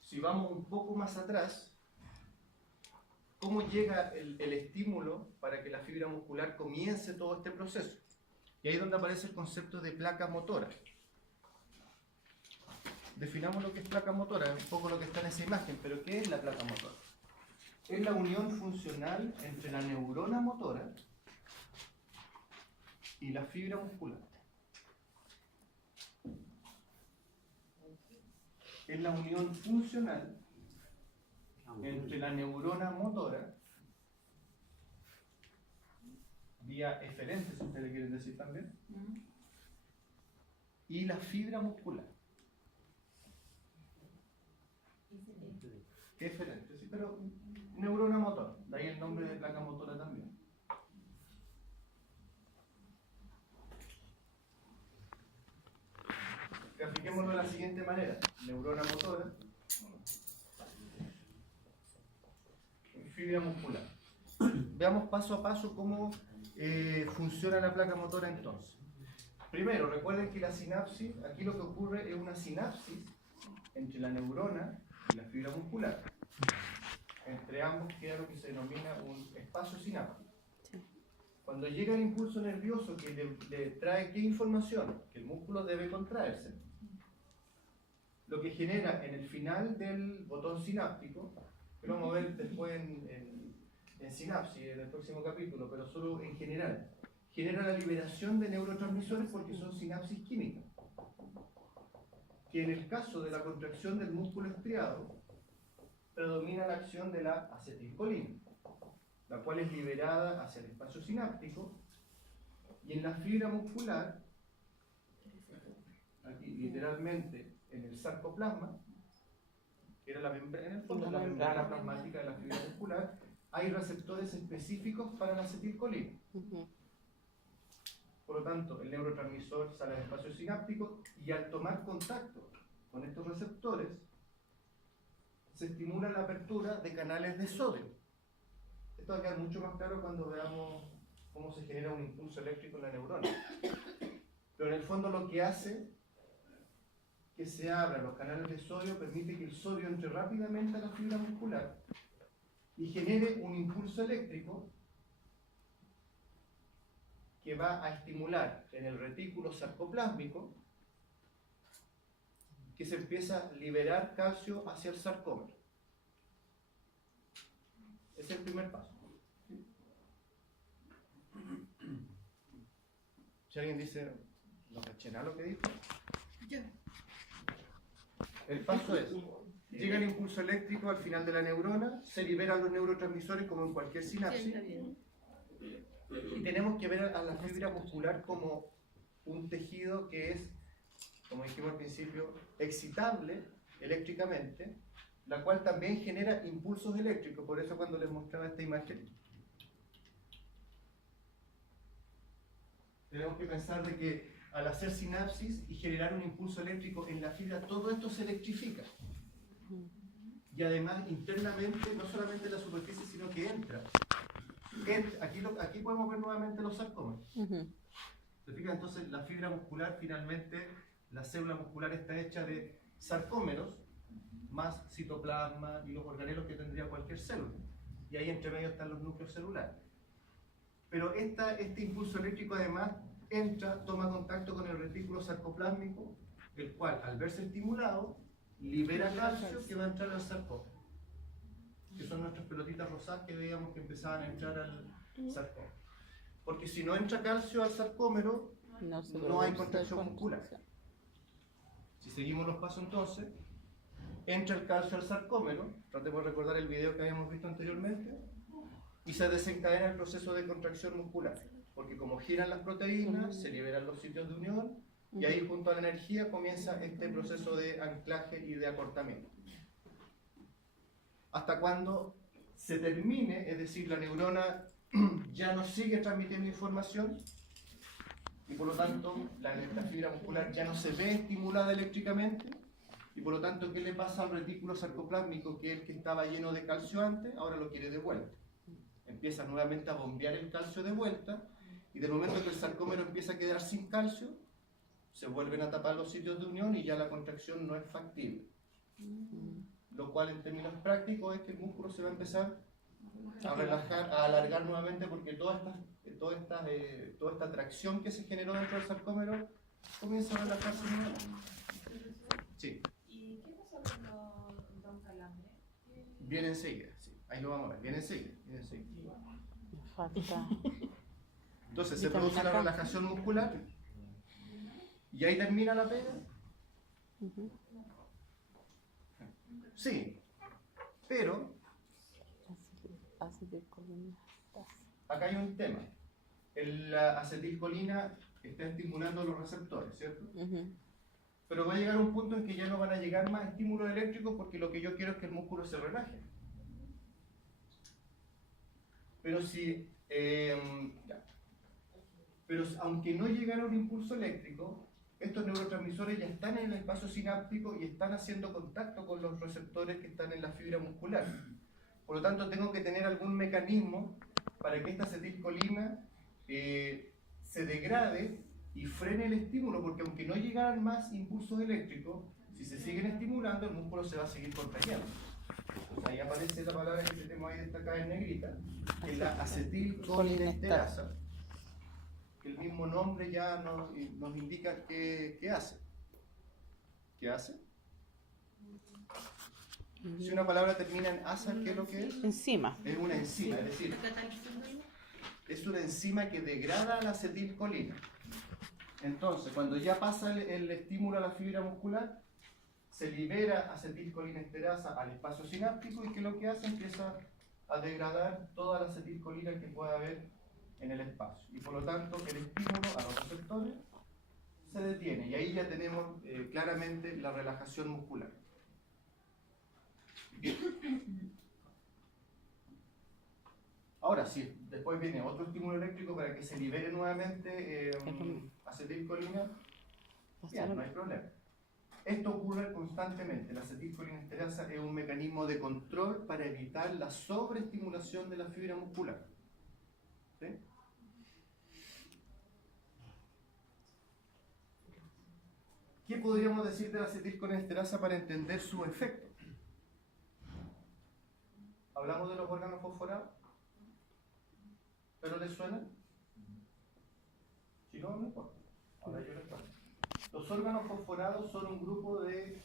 si vamos un poco más atrás, ¿cómo llega el estímulo para que la fibra muscular comience todo este proceso? Y ahí es donde aparece el concepto de placa motora. Definamos lo que es placa motora, un poco lo que está en esa imagen, pero ¿qué es la placa motora? Es la unión funcional entre la neurona motora y la fibra muscular. Es la unión funcional entre la neurona motora, vía eferente, si ustedes le quieren decir también, y la fibra muscular. Eferente, sí, pero neurona motora, de ahí el nombre de placa motora también. Grafiquémoslo de la siguiente manera. Neurona motora, fibra muscular. Veamos paso a paso cómo funciona la placa motora entonces. Primero, recuerden que la sinapsis, aquí lo que ocurre es una sinapsis entre la neurona y la fibra muscular. Entre ambos queda lo que se denomina un espacio sináptico. Cuando llega el impulso nervioso que le trae ¿qué información? Que el músculo debe contraerse. Lo que genera en el final del botón sináptico, que lo vamos a ver después en sinapsis, en el próximo capítulo, pero solo en general, genera la liberación de neurotransmisores porque son sinapsis químicas. Que en el caso de la contracción del músculo estriado, predomina la acción de la acetilcolina, la cual es liberada hacia el espacio sináptico, y en la fibra muscular, aquí literalmente en el sarcoplasma, que era en el fondo la membrana plasmática de la fibra muscular, hay receptores específicos para la acetilcolina. Por lo tanto, el neurotransmisor sale del espacio sináptico y al tomar contacto con estos receptores, se estimula la apertura de canales de sodio. Esto va a quedar mucho más claro cuando veamos cómo se genera un impulso eléctrico en la neurona. Pero en el fondo lo que hace que se abran los canales de sodio permite que el sodio entre rápidamente a la fibra muscular y genere un impulso eléctrico que va a estimular en el retículo sarcoplásmico que se empieza a liberar calcio hacia el sarcómero. Ese es el primer paso. Si alguien dice, ¿no caché nada lo que dijo? El paso es, llega el impulso eléctrico al final de la neurona, se liberan los neurotransmisores como en cualquier sinapsis, y tenemos que ver a la fibra muscular como un tejido que es, como dijimos al principio, excitable eléctricamente, la cual también genera impulsos eléctricos. Por eso cuando les mostraba esta imagen, tenemos que pensar de que al hacer sinapsis y generar un impulso eléctrico en la fibra, todo esto se electrifica. Y además internamente, no solamente en la superficie, sino que entra. Aquí podemos ver nuevamente los sarcómeros. ¿Se fijan? Entonces la fibra muscular, finalmente, la célula muscular está hecha de sarcómeros, más citoplasma y los organelos que tendría cualquier célula. Y ahí entre medio están los núcleos celulares. Pero este impulso eléctrico además entra, toma contacto con el retículo sarcoplásmico, el cual al verse estimulado libera calcio que va a entrar al sarcómero, que son nuestras pelotitas rosadas que veíamos que empezaban a entrar al sarcómero. Porque si no entra calcio al sarcómero, no hay contracción muscular. Si seguimos los pasos entonces, entra el calcio al sarcómero, tratemos de recordar el video que habíamos visto anteriormente, y se desencadena el proceso de contracción muscular, porque como giran las proteínas, se liberan los sitios de unión, y ahí junto a la energía comienza este proceso de anclaje y de acortamiento. Hasta cuando se termine, es decir, la neurona ya no sigue transmitiendo información, y por lo tanto esta fibra muscular ya no se ve estimulada eléctricamente, y por lo tanto, ¿qué le pasa al retículo sarcoplásmico, que es el que estaba lleno de calcio antes? Ahora lo quiere de vuelta. Empieza nuevamente a bombear el calcio de vuelta, y del momento que el sarcómero empieza a quedar sin calcio, se vuelven a tapar los sitios de unión y ya la contracción no es factible. Lo cual en términos prácticos es que el músculo se va a empezar a relajar, a alargar nuevamente, porque toda esta tracción que se generó dentro del sarcómero comienza a relajarse nuevamente. Sí. ¿Y qué pasa cuando da un calambre? Viene enseguida, sí. Ahí lo vamos a ver. Viene enseguida. Falta. Entonces se produce la relajación muscular y ahí termina la pega. Sí, pero acá hay un tema. La acetilcolina está estimulando los receptores, ¿cierto? Pero va a llegar un punto en que ya no van a llegar más estímulos eléctricos, porque lo que yo quiero es que el músculo se relaje. Pero pero aunque no llegara un impulso eléctrico, estos neurotransmisores ya están en el espacio sináptico y están haciendo contacto con los receptores que están en la fibra muscular. Por lo tanto, tengo que tener algún mecanismo para que esta acetilcolina se degrade y frene el estímulo, porque aunque no llegaran más impulsos eléctricos, si se siguen estimulando, el músculo se va a seguir contrayendo. Entonces ahí aparece la palabra que tenemos ahí destacada en negrita, que es la acetilcolinesterasa, que el mismo nombre ya nos indica qué hace. ¿Qué hace? Si una palabra termina en asa, ¿qué es lo que es? Enzima. Es una enzima, es decir, es una enzima que degrada la acetilcolina. Entonces, cuando ya pasa el estímulo a la fibra muscular, se libera acetilcolinesterasa al espacio sináptico y que lo que hace empieza a degradar toda la acetilcolina que pueda haber en el espacio. Y por lo tanto, el estímulo a los receptores se detiene. Y ahí ya tenemos claramente la relajación muscular. Ahora, si después viene otro estímulo eléctrico para que se libere nuevamente acetilcolina, bien, no hay problema. Esto ocurre constantemente. La acetilcolinesterasa es un mecanismo de control para evitar la sobreestimulación de la fibra muscular. ¿Sí? ¿Qué podríamos decir de la acetilcolinesterasa para entender su efecto? ¿Hablamos de los órganos fosforados? ¿Pero les suena? Si no, no importa. Ahora yo les cuento. Los órganos fosforados son un grupo de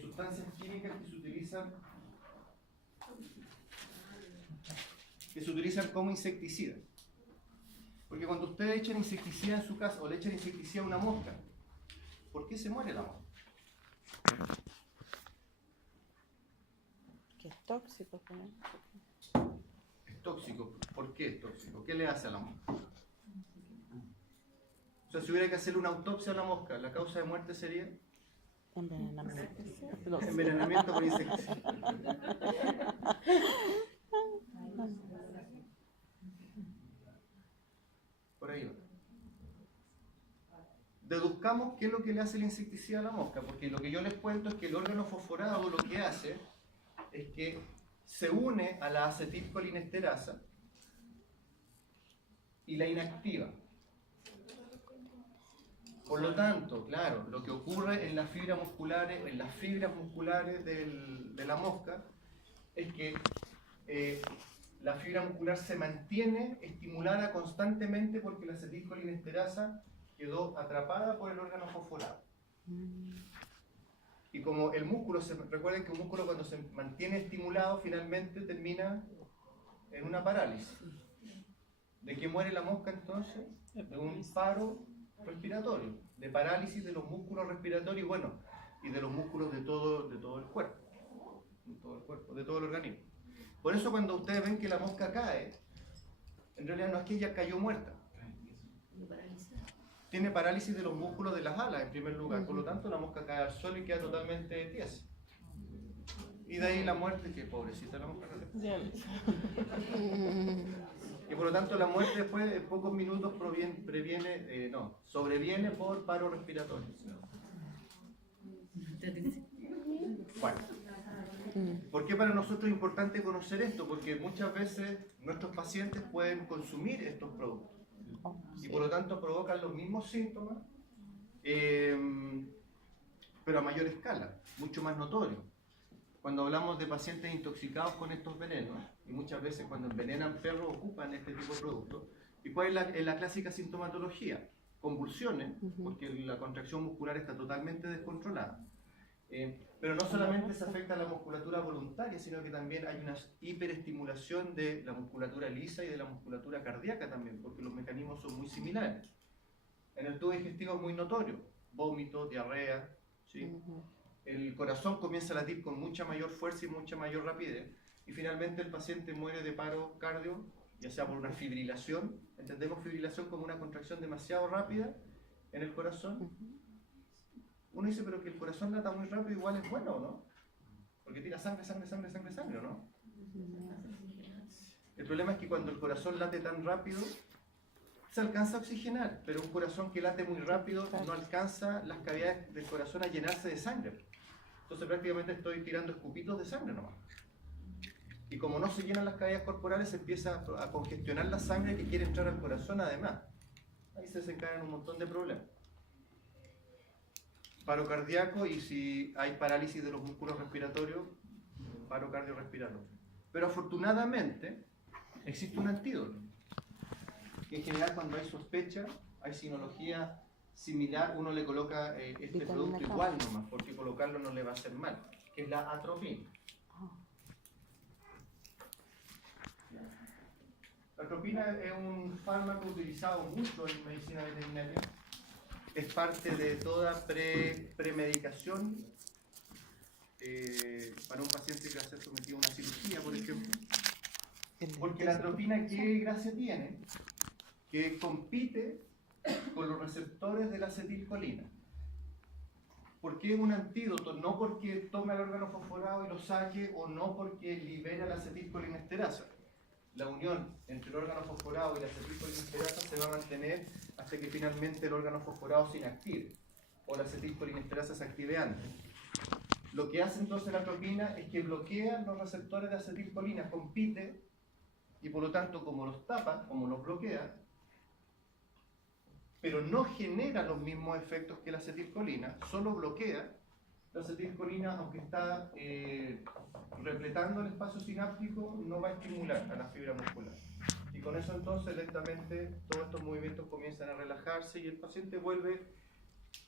sustancias químicas que se utilizan como insecticidas. Porque cuando ustedes echan insecticida en su casa o le echan insecticida a una mosca, ¿por qué se muere la mosca? Que es tóxico también. Es tóxico. ¿Por qué es tóxico? ¿Qué le hace a la mosca? O sea, si hubiera que hacerle una autopsia a la mosca, ¿la causa de muerte sería? Envenenamiento. Envenenamiento por insecticida. Por ahí va. Deduzcamos qué es lo que le hace el insecticida a la mosca, porque lo que yo les cuento es que el órgano fosforado lo que hace es que se une a la acetilcolinesterasa y la inactiva. Por lo tanto, claro, lo que ocurre en las fibras musculares, de la mosca, es que la fibra muscular se mantiene estimulada constantemente porque la acetilcolinesterasa quedó atrapada por el órgano fosforado. Y como el músculo, recuerden que un músculo cuando se mantiene estimulado finalmente termina en una parálisis. ¿De qué muere la mosca entonces? De un paro respiratorio, de parálisis de los músculos respiratorios, bueno, y de los músculos de todo el cuerpo, de todo el organismo. Por eso cuando ustedes ven que la mosca cae, en realidad no es que ella cayó muerta. Tiene parálisis de los músculos de las alas en primer lugar, por lo tanto la mosca cae al suelo y queda totalmente tiesa. Y de ahí la muerte, que pobrecita la mosca. Y por lo tanto la muerte después de pocos minutos sobreviene por paro respiratorio. Bueno, ¿por qué para nosotros es importante conocer esto? Porque muchas veces nuestros pacientes pueden consumir estos productos y por lo tanto provocan los mismos síntomas, pero a mayor escala, mucho más notorio. Cuando hablamos de pacientes intoxicados con estos venenos, y muchas veces cuando envenenan perros ocupan este tipo de productos, ¿y cuál es la clásica sintomatología? Convulsiones, porque la contracción muscular está totalmente descontrolada. Pero no solamente se afecta a la musculatura voluntaria, sino que también hay una hiperestimulación de la musculatura lisa y de la musculatura cardíaca también, porque los mecanismos son muy similares. En el tubo digestivo es muy notorio, vómito, diarrea, ¿sí? El corazón comienza a latir con mucha mayor fuerza y mucha mayor rapidez, y finalmente el paciente muere de paro cardio, ya sea por una fibrilación. Entendemos fibrilación como una contracción demasiado rápida en el corazón. Uno dice, pero que el corazón lata muy rápido igual es bueno, ¿no? Porque tira sangre, ¿no? El problema es que cuando el corazón late tan rápido, se alcanza a oxigenar, pero un corazón que late muy rápido no alcanza las cavidades del corazón a llenarse de sangre. Entonces prácticamente estoy tirando escupitos de sangre nomás. Y como no se llenan las cavidades corporales, se empieza a congestionar la sangre que quiere entrar al corazón además. Ahí se desencadenan un montón de problemas. Paro cardíaco, y si hay parálisis de los músculos respiratorios, paro cardiorrespiratorio. Pero afortunadamente existe un antídoto. En general, cuando hay sospecha, hay sinología similar, uno le coloca este Vitamina producto K. igual nomás, porque colocarlo no le va a hacer mal, que es la atropina. La atropina es un fármaco utilizado mucho en medicina veterinaria. Es parte de toda premedicación para un paciente que va a ser sometido a una cirugía, por ejemplo. Porque la atropina, ¿qué gracia tiene? Que compite con los receptores de la acetilcolina. ¿Por qué es un antídoto? No porque tome el órgano fosforado y lo saque, o no porque libera la acetilcolinesterasa. La unión entre el órgano fosforado y la acetilcolinesterasa se va a mantener hasta que finalmente el órgano fosforado se inactive, o la acetilcolinesterasa se active antes. Lo que hace entonces la atropina es que bloquea los receptores de acetilcolina, compite, y por lo tanto, como los tapa, como los bloquea, pero no genera los mismos efectos que la acetilcolina, solo bloquea. La acetilcolina, aunque está repletando el espacio sináptico, no va a estimular a la fibra muscular. Y con eso entonces lentamente todos estos movimientos comienzan a relajarse y el paciente vuelve,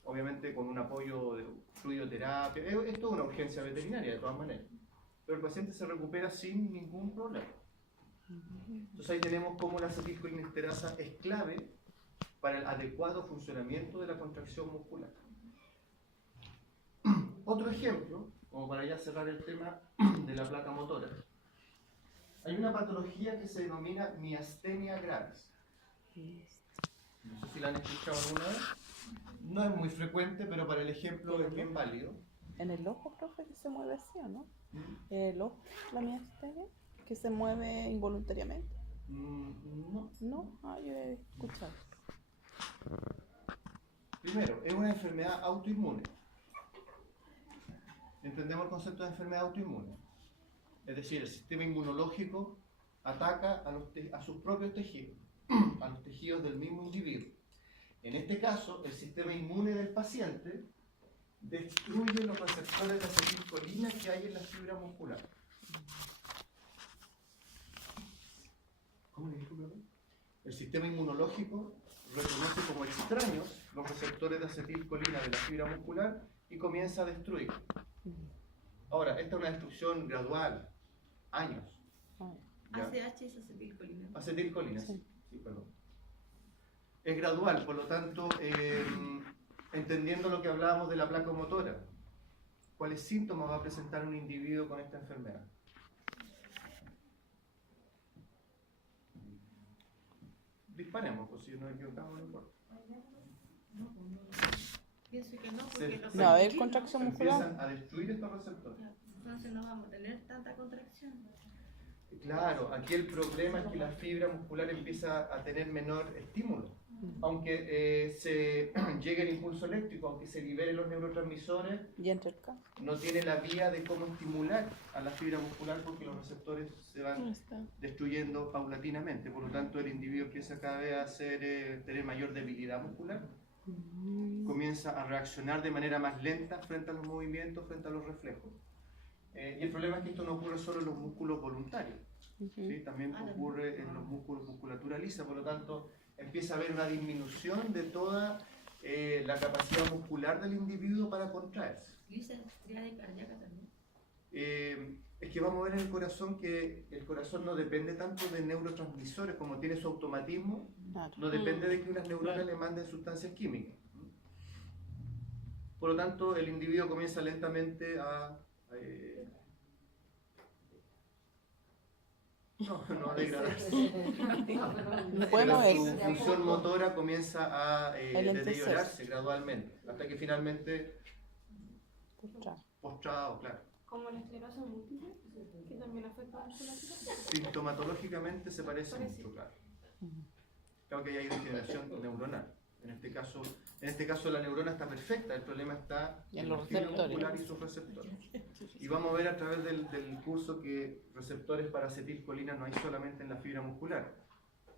obviamente con un apoyo de fluidoterapia. Esto es una urgencia veterinaria de todas maneras, pero el paciente se recupera sin ningún problema. Entonces ahí tenemos cómo la acetilcolinesterasa es clave para el adecuado funcionamiento de la contracción muscular. Otro ejemplo, como para ya cerrar el tema de la placa motora. Hay una patología que se denomina miastenia gravis. No sé si la han escuchado alguna vez. No es muy frecuente, pero para el ejemplo es bien válido. En el ojo, profe, que se mueve así, ¿o no? El ojo, la miastenia, que se mueve involuntariamente. No. No, yo he escuchado. Primero, es una enfermedad autoinmune. Entendemos el concepto de enfermedad autoinmune. Es decir, el sistema inmunológico ataca a sus propios tejidos, a los tejidos del mismo individuo. En este caso, el sistema inmune del paciente destruye los receptores de acetilcolina que hay en la fibra muscular. ¿Cómo le dijo, perdón? El sistema inmunológico reconoce como extraños los receptores de acetilcolina de la fibra muscular y comienza a destruir. Ahora, esta es una destrucción gradual, años. ¿Ya? ACH es acetilcolina. Acetilcolina, sí, perdón. Es gradual, por lo tanto, entendiendo lo que hablábamos de la placa motora, ¿cuáles síntomas va a presentar un individuo con esta enfermedad? Disparemos, pues si nos equivocamos no importa. Pienso que no, porque los No, es contracción Se muscular. empiezan a destruir estos receptores. entonces no vamos a tener tanta contracción. Claro, aquí el problema es que la fibra muscular empieza a tener menor estímulo. Aunque se llegue el impulso eléctrico, aunque se liberen los neurotransmisores, Y entre el caso. no tiene la vía de cómo estimular a la fibra muscular porque los receptores se van destruyendo paulatinamente. Por lo tanto, el individuo empieza cada vez a tener mayor debilidad muscular, comienza a reaccionar de manera más lenta frente a los movimientos, frente a los reflejos. Y el problema es que esto no ocurre solo en los músculos voluntarios, ¿sí? También ocurre en los músculos musculatura lisa. Por lo tanto, empieza a haber una disminución de toda la capacidad muscular del individuo para contraerse. Y esa triade cardíaca también. Es que vamos a ver en el corazón que el corazón no depende tanto de neurotransmisores, como tiene su automatismo, no depende de que unas neuronas le manden sustancias químicas. Por lo tanto, el individuo comienza lentamente a... no degradarse. No puede Su moverse. función motora comienza a Enlentecerse. deteriorarse gradualmente, hasta que finalmente, Postrado. postrado, claro. Como la esclerosis múltiple, que también afecta a la musculatura. Sintomatológicamente se parece mucho, claro. claro que hay degeneración neuronal. En este caso la neurona está perfecta, el problema está Y en la los fibra receptores. muscular y sus receptores. Y vamos a ver a través del curso que receptores para acetilcolina no hay solamente en la fibra muscular.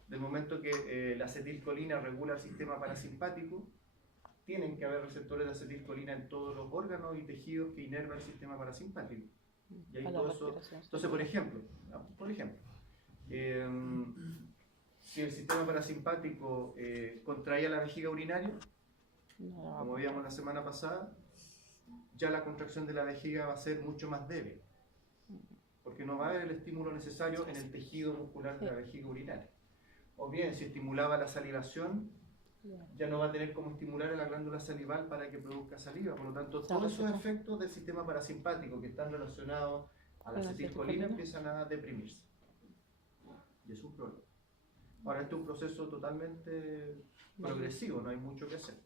Del momento que la acetilcolina regula el sistema parasimpático, tienen que haber receptores de acetilcolina en todos los órganos y tejidos que inervan el sistema parasimpático. Y ahí Para todo la eso. respiración. Entonces, por ejemplo, si el sistema parasimpático contraía la vejiga urinaria, No, como veíamos la semana pasada, ya la contracción de la vejiga va a ser mucho más débil, porque no va a haber el estímulo necesario en el tejido muscular de la vejiga urinaria. O bien, si estimulaba la salivación, ya no va a tener cómo estimular a la glándula salival para que produzca saliva. Por lo tanto, todos esos efectos del sistema parasimpático que están relacionados a la acetilcolina empiezan a deprimirse. Y es un problema. Ahora, este es un proceso totalmente progresivo, no hay mucho que hacer.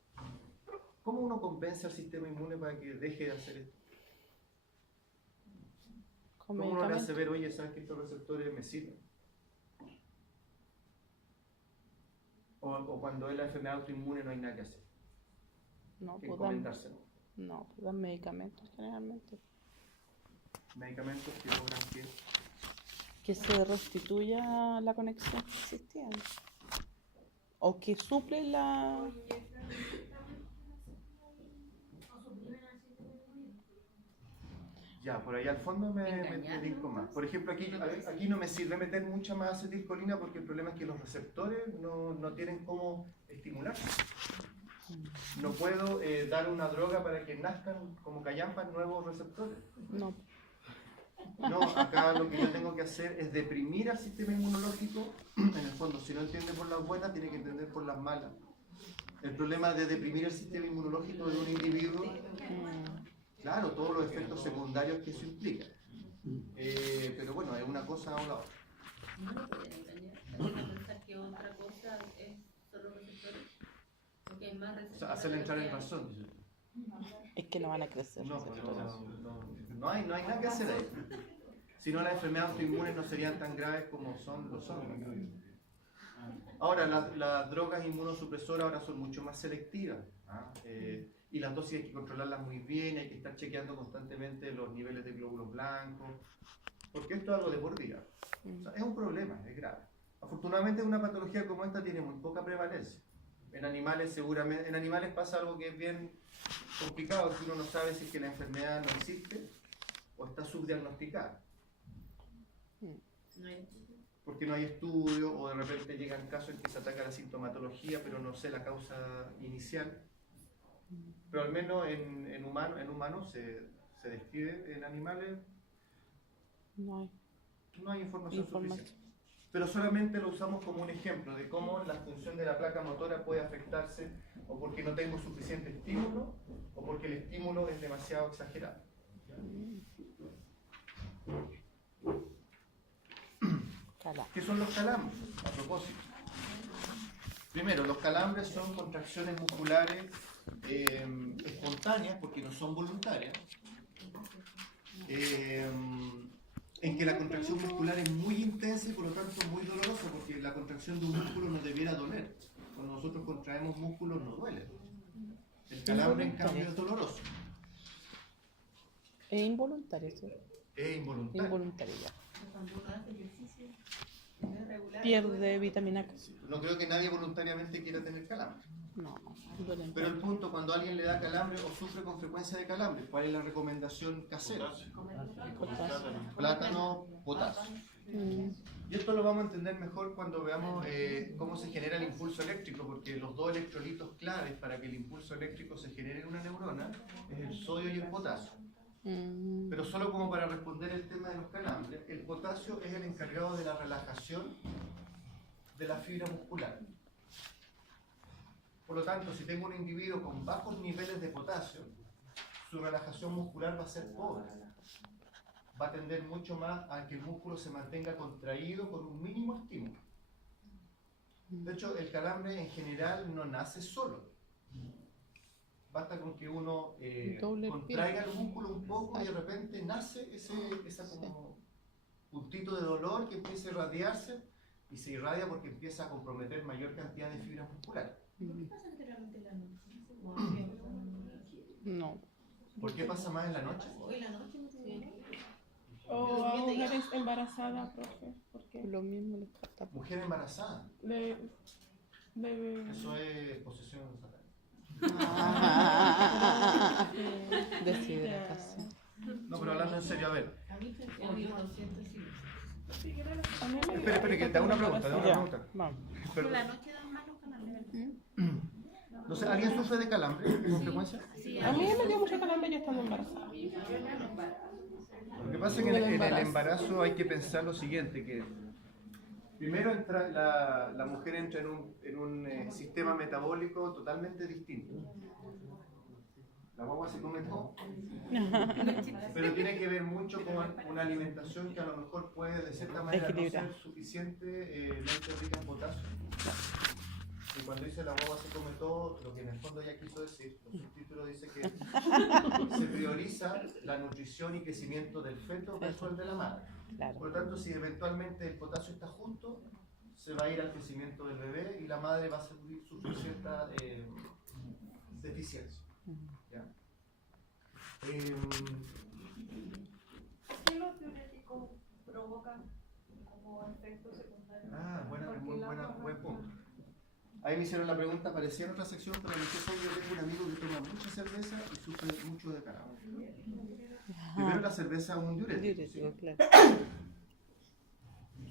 ¿Cómo uno convence al sistema inmune para que deje de hacer esto? con ¿Cómo uno le hace medicamentos. ver, oye, sabes que estos receptores me sirven? O cuando es la enfermedad autoinmune no hay nada que hacer. No, Que pues dan, encomendárselo. no, pues dan medicamentos generalmente. Medicamentos que logran Que se restituya la conexión que existía. O que suple la... Ya, por ahí al fondo me dedico más. Por ejemplo, aquí no me sirve meter mucha más acetilcolina porque el problema es que los receptores no tienen cómo estimularse. No puedo dar una droga para que nazcan como callampas nuevos receptores. No, No, acá lo que yo tengo que hacer es deprimir al sistema inmunológico. En el fondo, si no entiende por las buenas, tiene que entender por las malas. El problema de deprimir el sistema inmunológico de un individuo, claro, todos los efectos secundarios que eso implica. Pero bueno, es una cosa o la otra. No lo pueden engañar. También pensar que otra cosa es solo receptores. Porque hay más O receptores. sea, hacerle entrar en razón, dice. es que no van a crecer. No, pues no hay nada que hacer ahí. Si no, las enfermedades autoinmunes no serían tan graves como lo son. Ahora, las drogas inmunosupresoras ahora son mucho más selectivas. Y las dosis hay que controlarlas muy bien, hay que estar chequeando constantemente los niveles de glóbulos blancos, porque esto es algo de por vida. O sea, es un problema, es grave. Afortunadamente una patología como esta tiene muy poca prevalencia. En animales seguramente, en animales pasa algo que es bien complicado, que uno no sabe si es que la enfermedad no existe o está subdiagnosticada. No hay- Porque no hay estudio o de repente llegan casos en que se ataca la sintomatología, pero no sé la causa inicial. Pero al menos en humanos se describe, en animales No no hay hay información información. suficiente. Pero solamente lo usamos como un ejemplo de cómo la función de la placa motora puede afectarse o porque no tengo suficiente estímulo o porque el estímulo es demasiado exagerado. ¿Qué son los calambres? A propósito. Primero, los calambres son contracciones musculares espontáneas, porque no son voluntarias, en que la contracción muscular es muy intensa y por lo tanto muy dolorosa, porque la contracción de un músculo no debiera doler. Cuando nosotros contraemos músculos no duele. El calambre en cambio es doloroso. Es involuntario, ¿sí? Es involuntario. Involuntario ya. Cuando uno hace ejercicio, es regular. Pierde vitamina K. No creo que nadie voluntariamente quiera tener calambre. No, duele. Pero el punto, cuando alguien le da calambre o sufre con frecuencia de calambre, ¿cuál es la recomendación casera? Plátano, potasio. Y esto lo vamos a entender mejor cuando veamos cómo se genera el impulso eléctrico, porque los dos electrolitos claves para que el impulso eléctrico se genere en una neurona es el sodio y el potasio. Pero solo como para responder el tema de los calambres, el potasio es el encargado de la relajación de la fibra muscular. Por lo tanto, si tengo un individuo con bajos niveles de potasio, su relajación muscular va a ser pobre. Va a tender mucho más a que el músculo se mantenga contraído con un mínimo estímulo. De hecho, el calambre en general no nace solo. Basta con que uno contraiga el músculo un poco y de repente nace ese como puntito de dolor que empieza a irradiarse y se irradia porque empieza a comprometer mayor cantidad de fibras musculares. ¿Qué pasa generalmente en la noche? No. ¿Por qué pasa más en la noche? Hoy en la noche no sé. O a mujeres embarazadas, profe, porque Lo mismo les pasa. Mujer embarazada, de eso es posesión satánica. Deshidratación. No, pero hablando en serio, a ver. A mí lo siento así. Espera, que te hago una pregunta, Ya, vamos. Por Perdón. la noche dan más los canales. No sé, ¿alguien sufre de calambre con frecuencia? Sí, a mí me dio mucha calambre yo estando embarazada. Lo que pasa es que en el embarazo hay que pensar lo siguiente, que primero la mujer entra en un sistema metabólico totalmente distinto. La guagua se come todo. Pero tiene que ver mucho con una alimentación que a lo mejor puede de cierta manera no Equilibrar. ser suficientemente rica en potasio. Y cuando dice la guagua se come todo, lo que en el fondo ella quiso decir, el subtítulo dice que se prioriza la nutrición y crecimiento del feto versus el de la madre. Claro. Por lo tanto, si eventualmente el potasio está justo, se va a ir al crecimiento del bebé y la madre va a sufrir cierta deficiencia. ¿Ya? ¿Qué los diuréticos provocan como efectos secundarios? Buen punto. Ahí me hicieron la pregunta, parecía en otra sección, pero en este caso yo tengo un amigo que toma mucha cerveza y sufre mucho de calambre. Primero la cerveza es un diurético, ¿sí? Diurético, claro.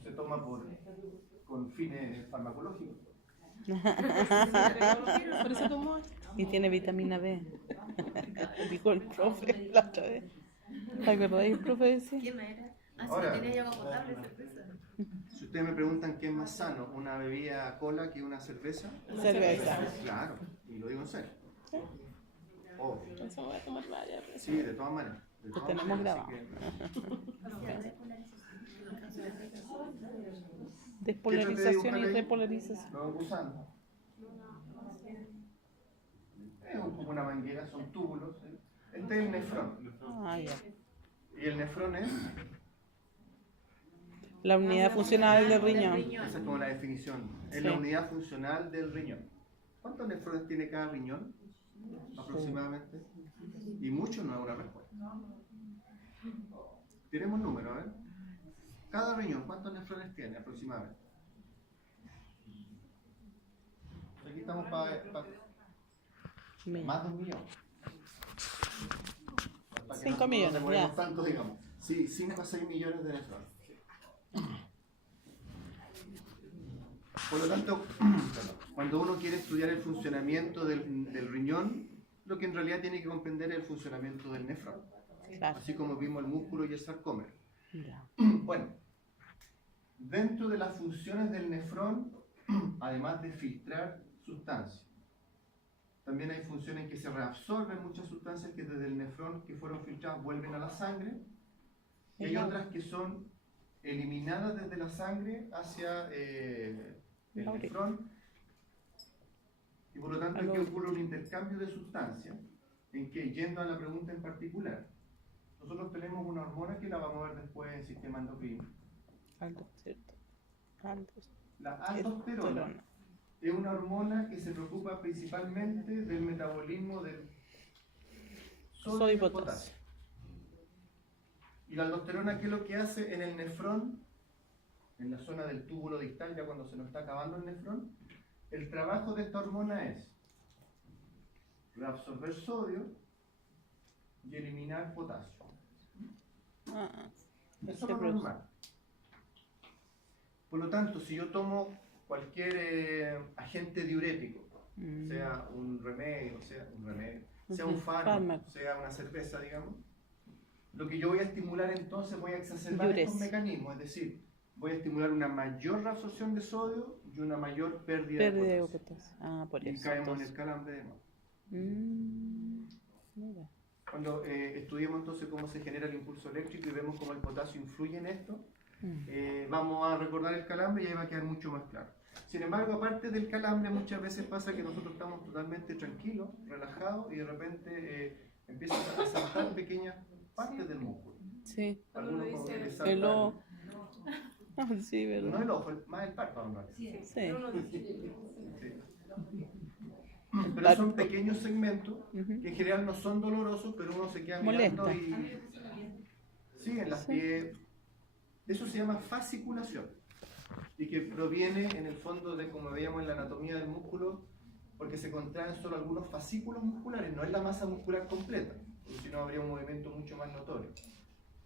Se toma con fines farmacológicos. Por eso tomó. Y tiene vitamina B. Dijo el profe la otra vez. ¿Te acordás? El profe decía. ¿Quién era? Ah, sí, Ahora, no tenía agua potable, cerveza. Si ustedes me preguntan qué es más sano, una bebida cola que una cerveza, Cerveza. claro, y lo digo en serio. Obvio. Eso voy a tomar varias veces. Sí, de todas maneras. De todas tenemos maneras, grabado. así Despolarización y ahí? repolarización. Lo vamos usando. Es como una manguera, son túbulos. ¿Sí? Este es el nefrón. Ah, ya. Y el nefrón es, La unidad funcional del riñón. esa es como la definición, es Sí. la unidad funcional del riñón. ¿Cuántos nefrones tiene cada riñón? Aproximadamente. Y mucho no es una respuesta. Tenemos números, ¿eh? Cada riñón, ¿cuántos nefrones tiene aproximadamente? Aquí estamos para más de 1 millón. Para que 5 no millones, demoremos ya. tanto, digamos. Sí, 5 a 6 millones de nefrones. Por lo tanto, cuando uno quiere estudiar el funcionamiento del riñón, lo que en realidad tiene que comprender es el funcionamiento del nefrón, Claro. así como vimos el músculo y el sarcómero. Ya. Bueno, dentro de las funciones del nefrón, además de filtrar sustancias, también hay funciones en que se reabsorben muchas sustancias que desde el nefrón que fueron filtradas vuelven a la sangre, y hay otras que son eliminadas desde la sangre hacia el nefrón, y por lo tanto aquí ocurre un intercambio de sustancias, en que, yendo a la pregunta en particular, nosotros tenemos una hormona que la vamos a ver después en el sistema endocrino. La aldosterona es una hormona que se preocupa principalmente del metabolismo del sodio y potasio. Y la aldosterona, ¿qué es lo que hace en el nefrón? En la zona del túbulo distal, ya cuando se nos está acabando el nefrón, el trabajo de esta hormona es reabsorber sodio y eliminar potasio. Eso es lo normal. Por lo tanto, si yo tomo cualquier agente diurético, sea un remedio, sea un fármaco, sea una cerveza, digamos, lo que yo voy a estimular entonces, voy a exacerbar estos mecanismos, es decir, voy a estimular una mayor reabsorción de sodio y una mayor pérdida de potasio. Por Y eso. caemos en el calambre de nuevo. Mira. Cuando estudiemos entonces cómo se genera el impulso eléctrico y vemos cómo el potasio influye en esto, vamos a recordar el calambre y ahí va a quedar mucho más claro. Sin embargo, aparte del calambre, muchas veces pasa que nosotros estamos totalmente tranquilos, relajados, y de repente empiezan a saltar pequeñas partes del músculo. Sí. Algunos como que les El salta Sí, No ¿verdad? el ojo, más el párpado en realidad. Sí. Pero son pequeños segmentos Ujú. que en general no son dolorosos, pero uno se queda mirando Molesta. y sí, en las Sí. pies. Eso se llama fasciculación y que proviene en el fondo de, como veíamos en la anatomía del músculo, porque se contraen solo algunos fascículos musculares, no es la masa muscular completa, porque si no habría un movimiento mucho más notorio.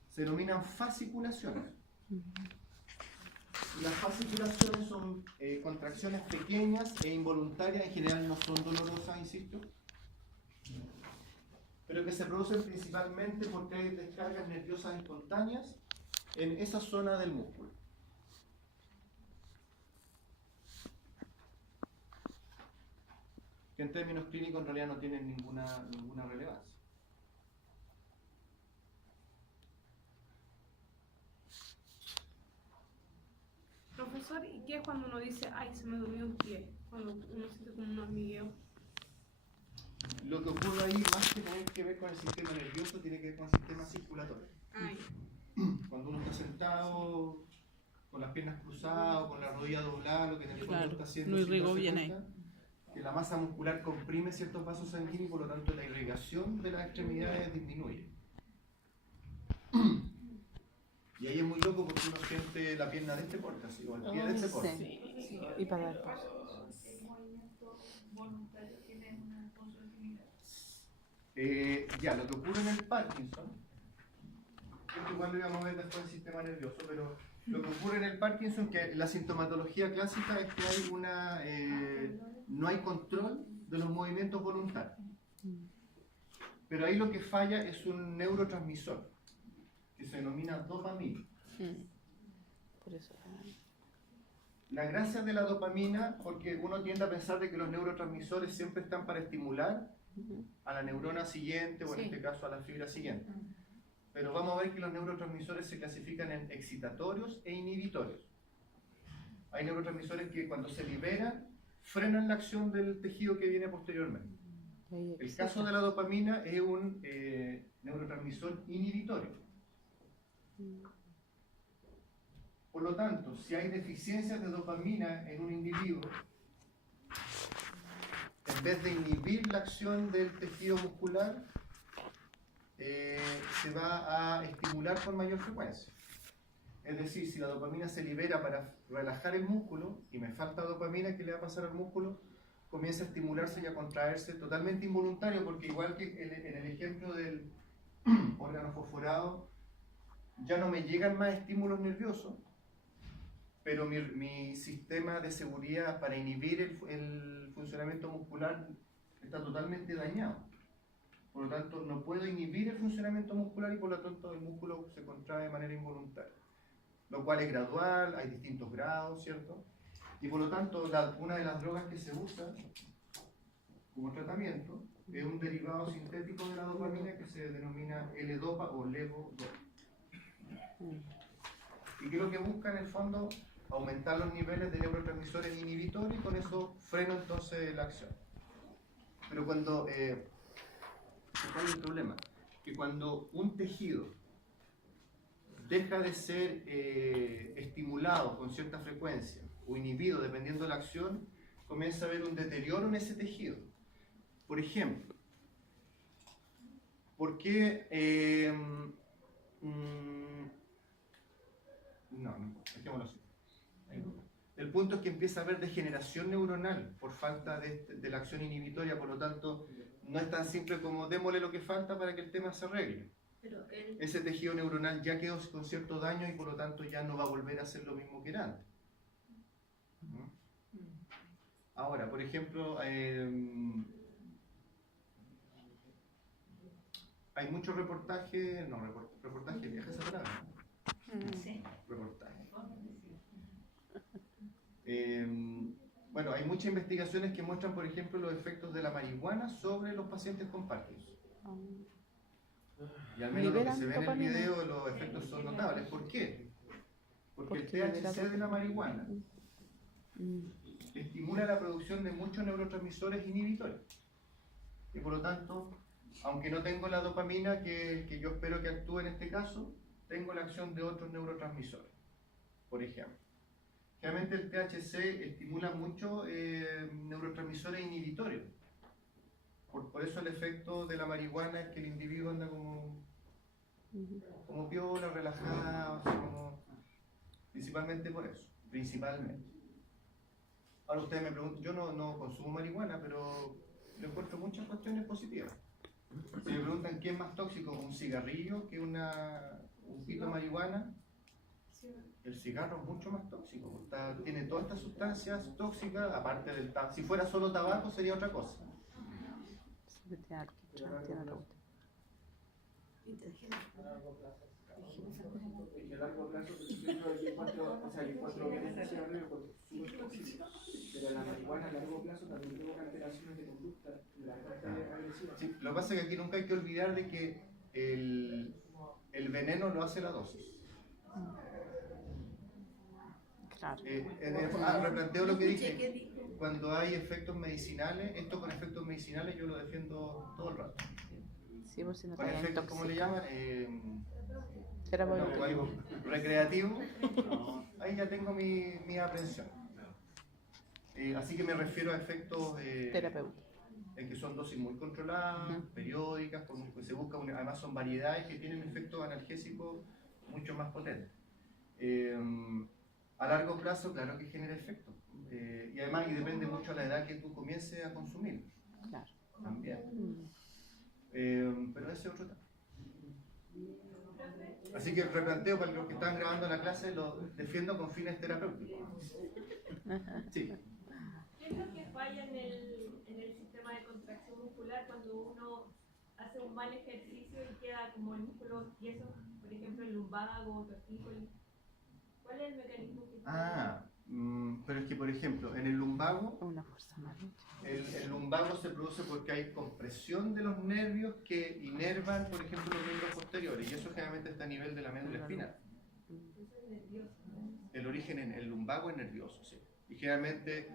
Se denominan fasciculaciones. Y las fasciculaciones son contracciones pequeñas e involuntarias, en general no son dolorosas, insisto, pero que se producen principalmente porque hay descargas nerviosas espontáneas en esa zona del músculo. Que en términos clínicos en realidad no tienen ninguna relevancia. Profesor, ¿y qué es cuando uno dice, ay, se me durmió un pie? Cuando uno siente como un hormigueo. Lo que ocurre ahí, más que tener que ver con el sistema nervioso, tiene que ver con el sistema circulatorio. Ay, Cuando uno está sentado con las piernas cruzadas o con la rodilla doblada, lo que en el fondo Claro, está haciendo no sin irrigó darse bien cuenta, que la masa muscular comprime ciertos vasos sanguíneos y por lo tanto la irrigación de las extremidades disminuye. Y ahí es muy loco porque uno siente la pierna de este porte, así, o el pie de este porte. Sí. Y para dar paso. ¿El movimiento voluntario tiene una función similar? Ya, lo que ocurre en el Parkinson, esto igual lo íbamos a ver después del sistema nervioso, pero lo que ocurre en el Parkinson, que la sintomatología clásica es que hay no hay control de los movimientos voluntarios. Pero ahí lo que falla es un neurotransmisor, que se denomina dopamina. Por eso. La gracia de la dopamina, porque uno tiende a pensar de que los neurotransmisores siempre están para estimular a la neurona siguiente, o en este caso a la fibra siguiente. Pero vamos a ver que los neurotransmisores se clasifican en excitatorios e inhibitorios. Hay neurotransmisores que cuando se liberan, frenan la acción del tejido que viene posteriormente. El caso de la dopamina es un neurotransmisor inhibitorio. Por lo tanto, si hay deficiencias de dopamina en un individuo, en vez de inhibir la acción del tejido muscular, se va a estimular con mayor frecuencia. Es decir, si la dopamina se libera para relajar el músculo y me falta dopamina, ¿qué le va a pasar al músculo? Comienza a estimularse y a contraerse totalmente involuntario, porque igual que en el ejemplo del órgano fosforado, ya no me llegan más estímulos nerviosos, pero mi sistema de seguridad para inhibir el funcionamiento muscular está totalmente dañado. Por lo tanto, no puedo inhibir el funcionamiento muscular y por lo tanto el músculo se contrae de manera involuntaria. Lo cual es gradual, hay distintos grados, ¿cierto? Y por lo tanto, una de las drogas que se usa como tratamiento es un derivado sintético de la dopamina que se denomina L-Dopa o levodopa. Y que lo que busca en el fondo aumentar los niveles de neurotransmisores inhibitorios y con eso freno entonces la acción. Pero cuando ¿cuál es el problema? Que cuando un tejido deja de ser estimulado con cierta frecuencia o inhibido dependiendo de la acción, comienza a haber un deterioro en ese tejido. Por ejemplo, ¿por qué? No, dejémoslo así. El punto es que empieza a haber degeneración neuronal por falta de la acción inhibitoria, por lo tanto, no es tan simple como démosle lo que falta para que el tema se arregle. Pero Ese tejido neuronal ya quedó con cierto daño y por lo tanto ya no va a volver a ser lo mismo que era antes. ¿No? Ahora, por ejemplo, hay muchos reportajes, reportajes, viajes a palabra, Sí. reportajes. Bueno, hay muchas investigaciones que muestran, por ejemplo, los efectos de la marihuana sobre los pacientes con Parkinson. Y al menos lo que Liberan se ve en el dopamina. video, los efectos son notables. ¿Por qué? Porque el Porque libera THC de la marihuana estimula la producción de muchos neurotransmisores inhibitores. Y por lo tanto, aunque no tengo la dopamina que yo espero que actúe en este caso, tengo la acción de otros neurotransmisores. por ejemplo. Generalmente el THC estimula mucho neurotransmisores inhibitorios. Por eso el efecto de la marihuana es que el individuo anda como piola, relajado, así como, principalmente por eso, principalmente. Ahora ustedes me preguntan, yo no consumo marihuana, pero le encuentro muchas cuestiones positivas. Si me preguntan qué es más tóxico, un cigarrillo que un pito de marihuana, el cigarro es mucho más tóxico, tiene todas estas sustancias tóxicas, aparte del tabaco. Si fuera solo tabaco sería otra cosa. Y a largo plazo, yo encuentro bien deseable porque es súper tóxico, pero la marihuana a largo plazo también provoca alteraciones de conducta y la gente agresiva. Sí, lo que pasa es que aquí nunca hay que olvidar de que el veneno lo hace la dosis. Claro. Replanteo lo que dije. Cuando hay efectos medicinales, esto con efectos medicinales yo lo defiendo todo el rato. Sí, por si no Con te efectos, ¿cómo le llaman? Terapéutico. No, algo recreativo, ahí ya tengo mi aprensión. Así que me refiero a efectos Terapéutico. en que son dosis muy controladas, periódicas, se busca además son variedades que tienen efectos analgésicos mucho más potentes. A largo plazo, claro que genera efecto. Y además, y depende mucho de la edad que tú comiences a consumir. Claro. También. Pero ese es otro tema. Así que replanteo para los que están grabando la clase, lo defiendo con fines terapéuticos. Sí. ¿Qué es lo que falla en el sistema de contracción muscular cuando uno hace un mal ejercicio y queda como el músculo tieso, por ejemplo el lumbago, tortícolis? ¿Cuál es el mecanismo que falla? Pero es que, por ejemplo, en el lumbago, Una fuerza más. el lumbago se produce porque hay compresión de los nervios que inervan, por ejemplo, los miembros posteriores, y eso generalmente está a nivel de la médula espinal. El origen en el lumbago es nervioso, sí. Y generalmente,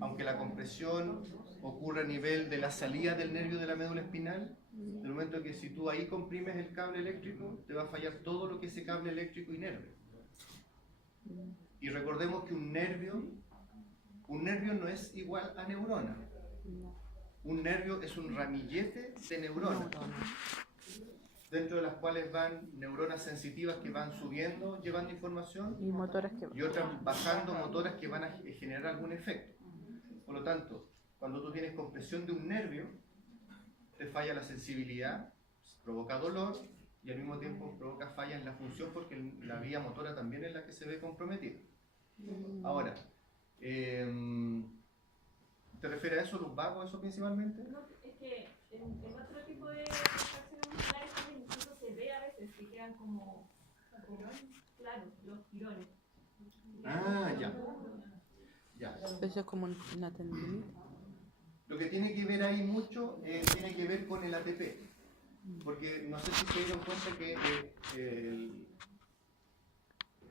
aunque la compresión ocurre a nivel de la salida del nervio de la médula espinal, del momento que si tú ahí comprimes el cable eléctrico, te va a fallar todo lo que ese cable eléctrico inerve. Y recordemos que un nervio no es igual a neurona. Un nervio es un ramillete de neuronas, dentro de las cuales van neuronas sensitivas que van subiendo, llevando información, Y motoras que y otras bajando, motoras que van a generar algún efecto. Por lo tanto, cuando tú tienes compresión de un nervio, te falla la sensibilidad, provoca dolor y al mismo tiempo provoca fallas en la función porque la vía motora también es la que se ve comprometida. Ahora, ¿te refieres a eso, lumbago, eso principalmente? No, es que en otro tipo de contracciones musculares incluso se ve a veces que quedan como claro, los tirones. Ya. Eso es como una tendinita. Lo que tiene que ver ahí mucho tiene que ver con el ATP. Porque no sé si se dieron cuenta que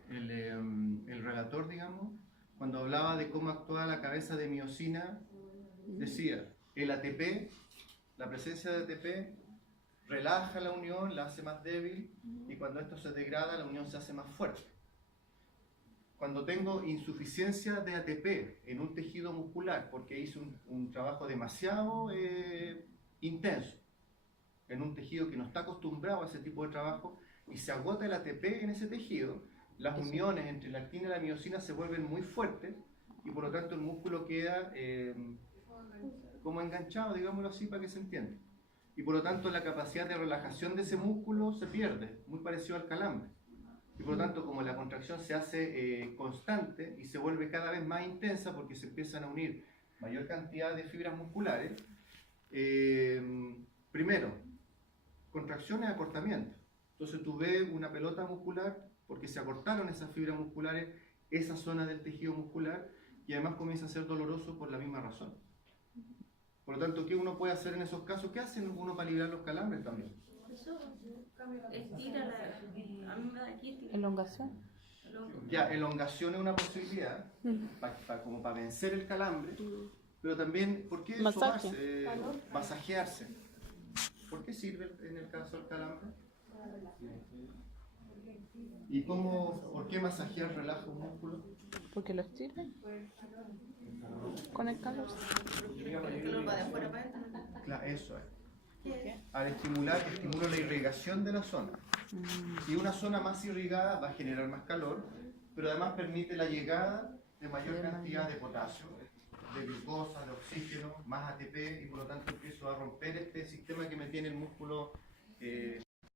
el relator, digamos, cuando hablaba de cómo actuaba la cabeza de miosina, decía, el ATP, la presencia de ATP, relaja la unión, la hace más débil, y cuando esto se degrada, la unión se hace más fuerte. Cuando tengo insuficiencia de ATP en un tejido muscular, porque hice un trabajo demasiado intenso, en un tejido que no está acostumbrado a ese tipo de trabajo, y se agota el ATP en ese tejido, las uniones entre la actina y la miosina se vuelven muy fuertes, y por lo tanto el músculo queda como enganchado, digámoslo así, para que se entienda. Y por lo tanto la capacidad de relajación de ese músculo se pierde, muy parecido al calambre. Y por lo tanto, como la contracción se hace constante y se vuelve cada vez más intensa porque se empiezan a unir mayor cantidad de fibras musculares, primero, contracción es acortamiento. Entonces tú ves una pelota muscular porque se acortaron esas fibras musculares, esa zona del tejido muscular, y además comienza a ser doloroso por la misma razón. Por lo tanto, ¿qué uno puede hacer en esos casos? ¿Qué hace uno para liberar los calambres también? Estira a mí me da aquí estira. Elongación. Ya, elongación es una posibilidad, como para vencer el calambre, pero también, ¿por qué Masaje. sobarse, masajearse? ¿Por qué sirve en el caso del calambre? ¿Y por qué masajear relaja un músculo? Porque lo estira con el calor. El calor va de afuera para adentro. Claro, eso es. Al estimular, estimula la irrigación de la zona. Y una zona más irrigada va a generar más calor, pero además permite la llegada de mayor cantidad de potasio, de glucosa, de oxígeno, más ATP, y por lo tanto empiezo a romper este sistema que me tiene el músculo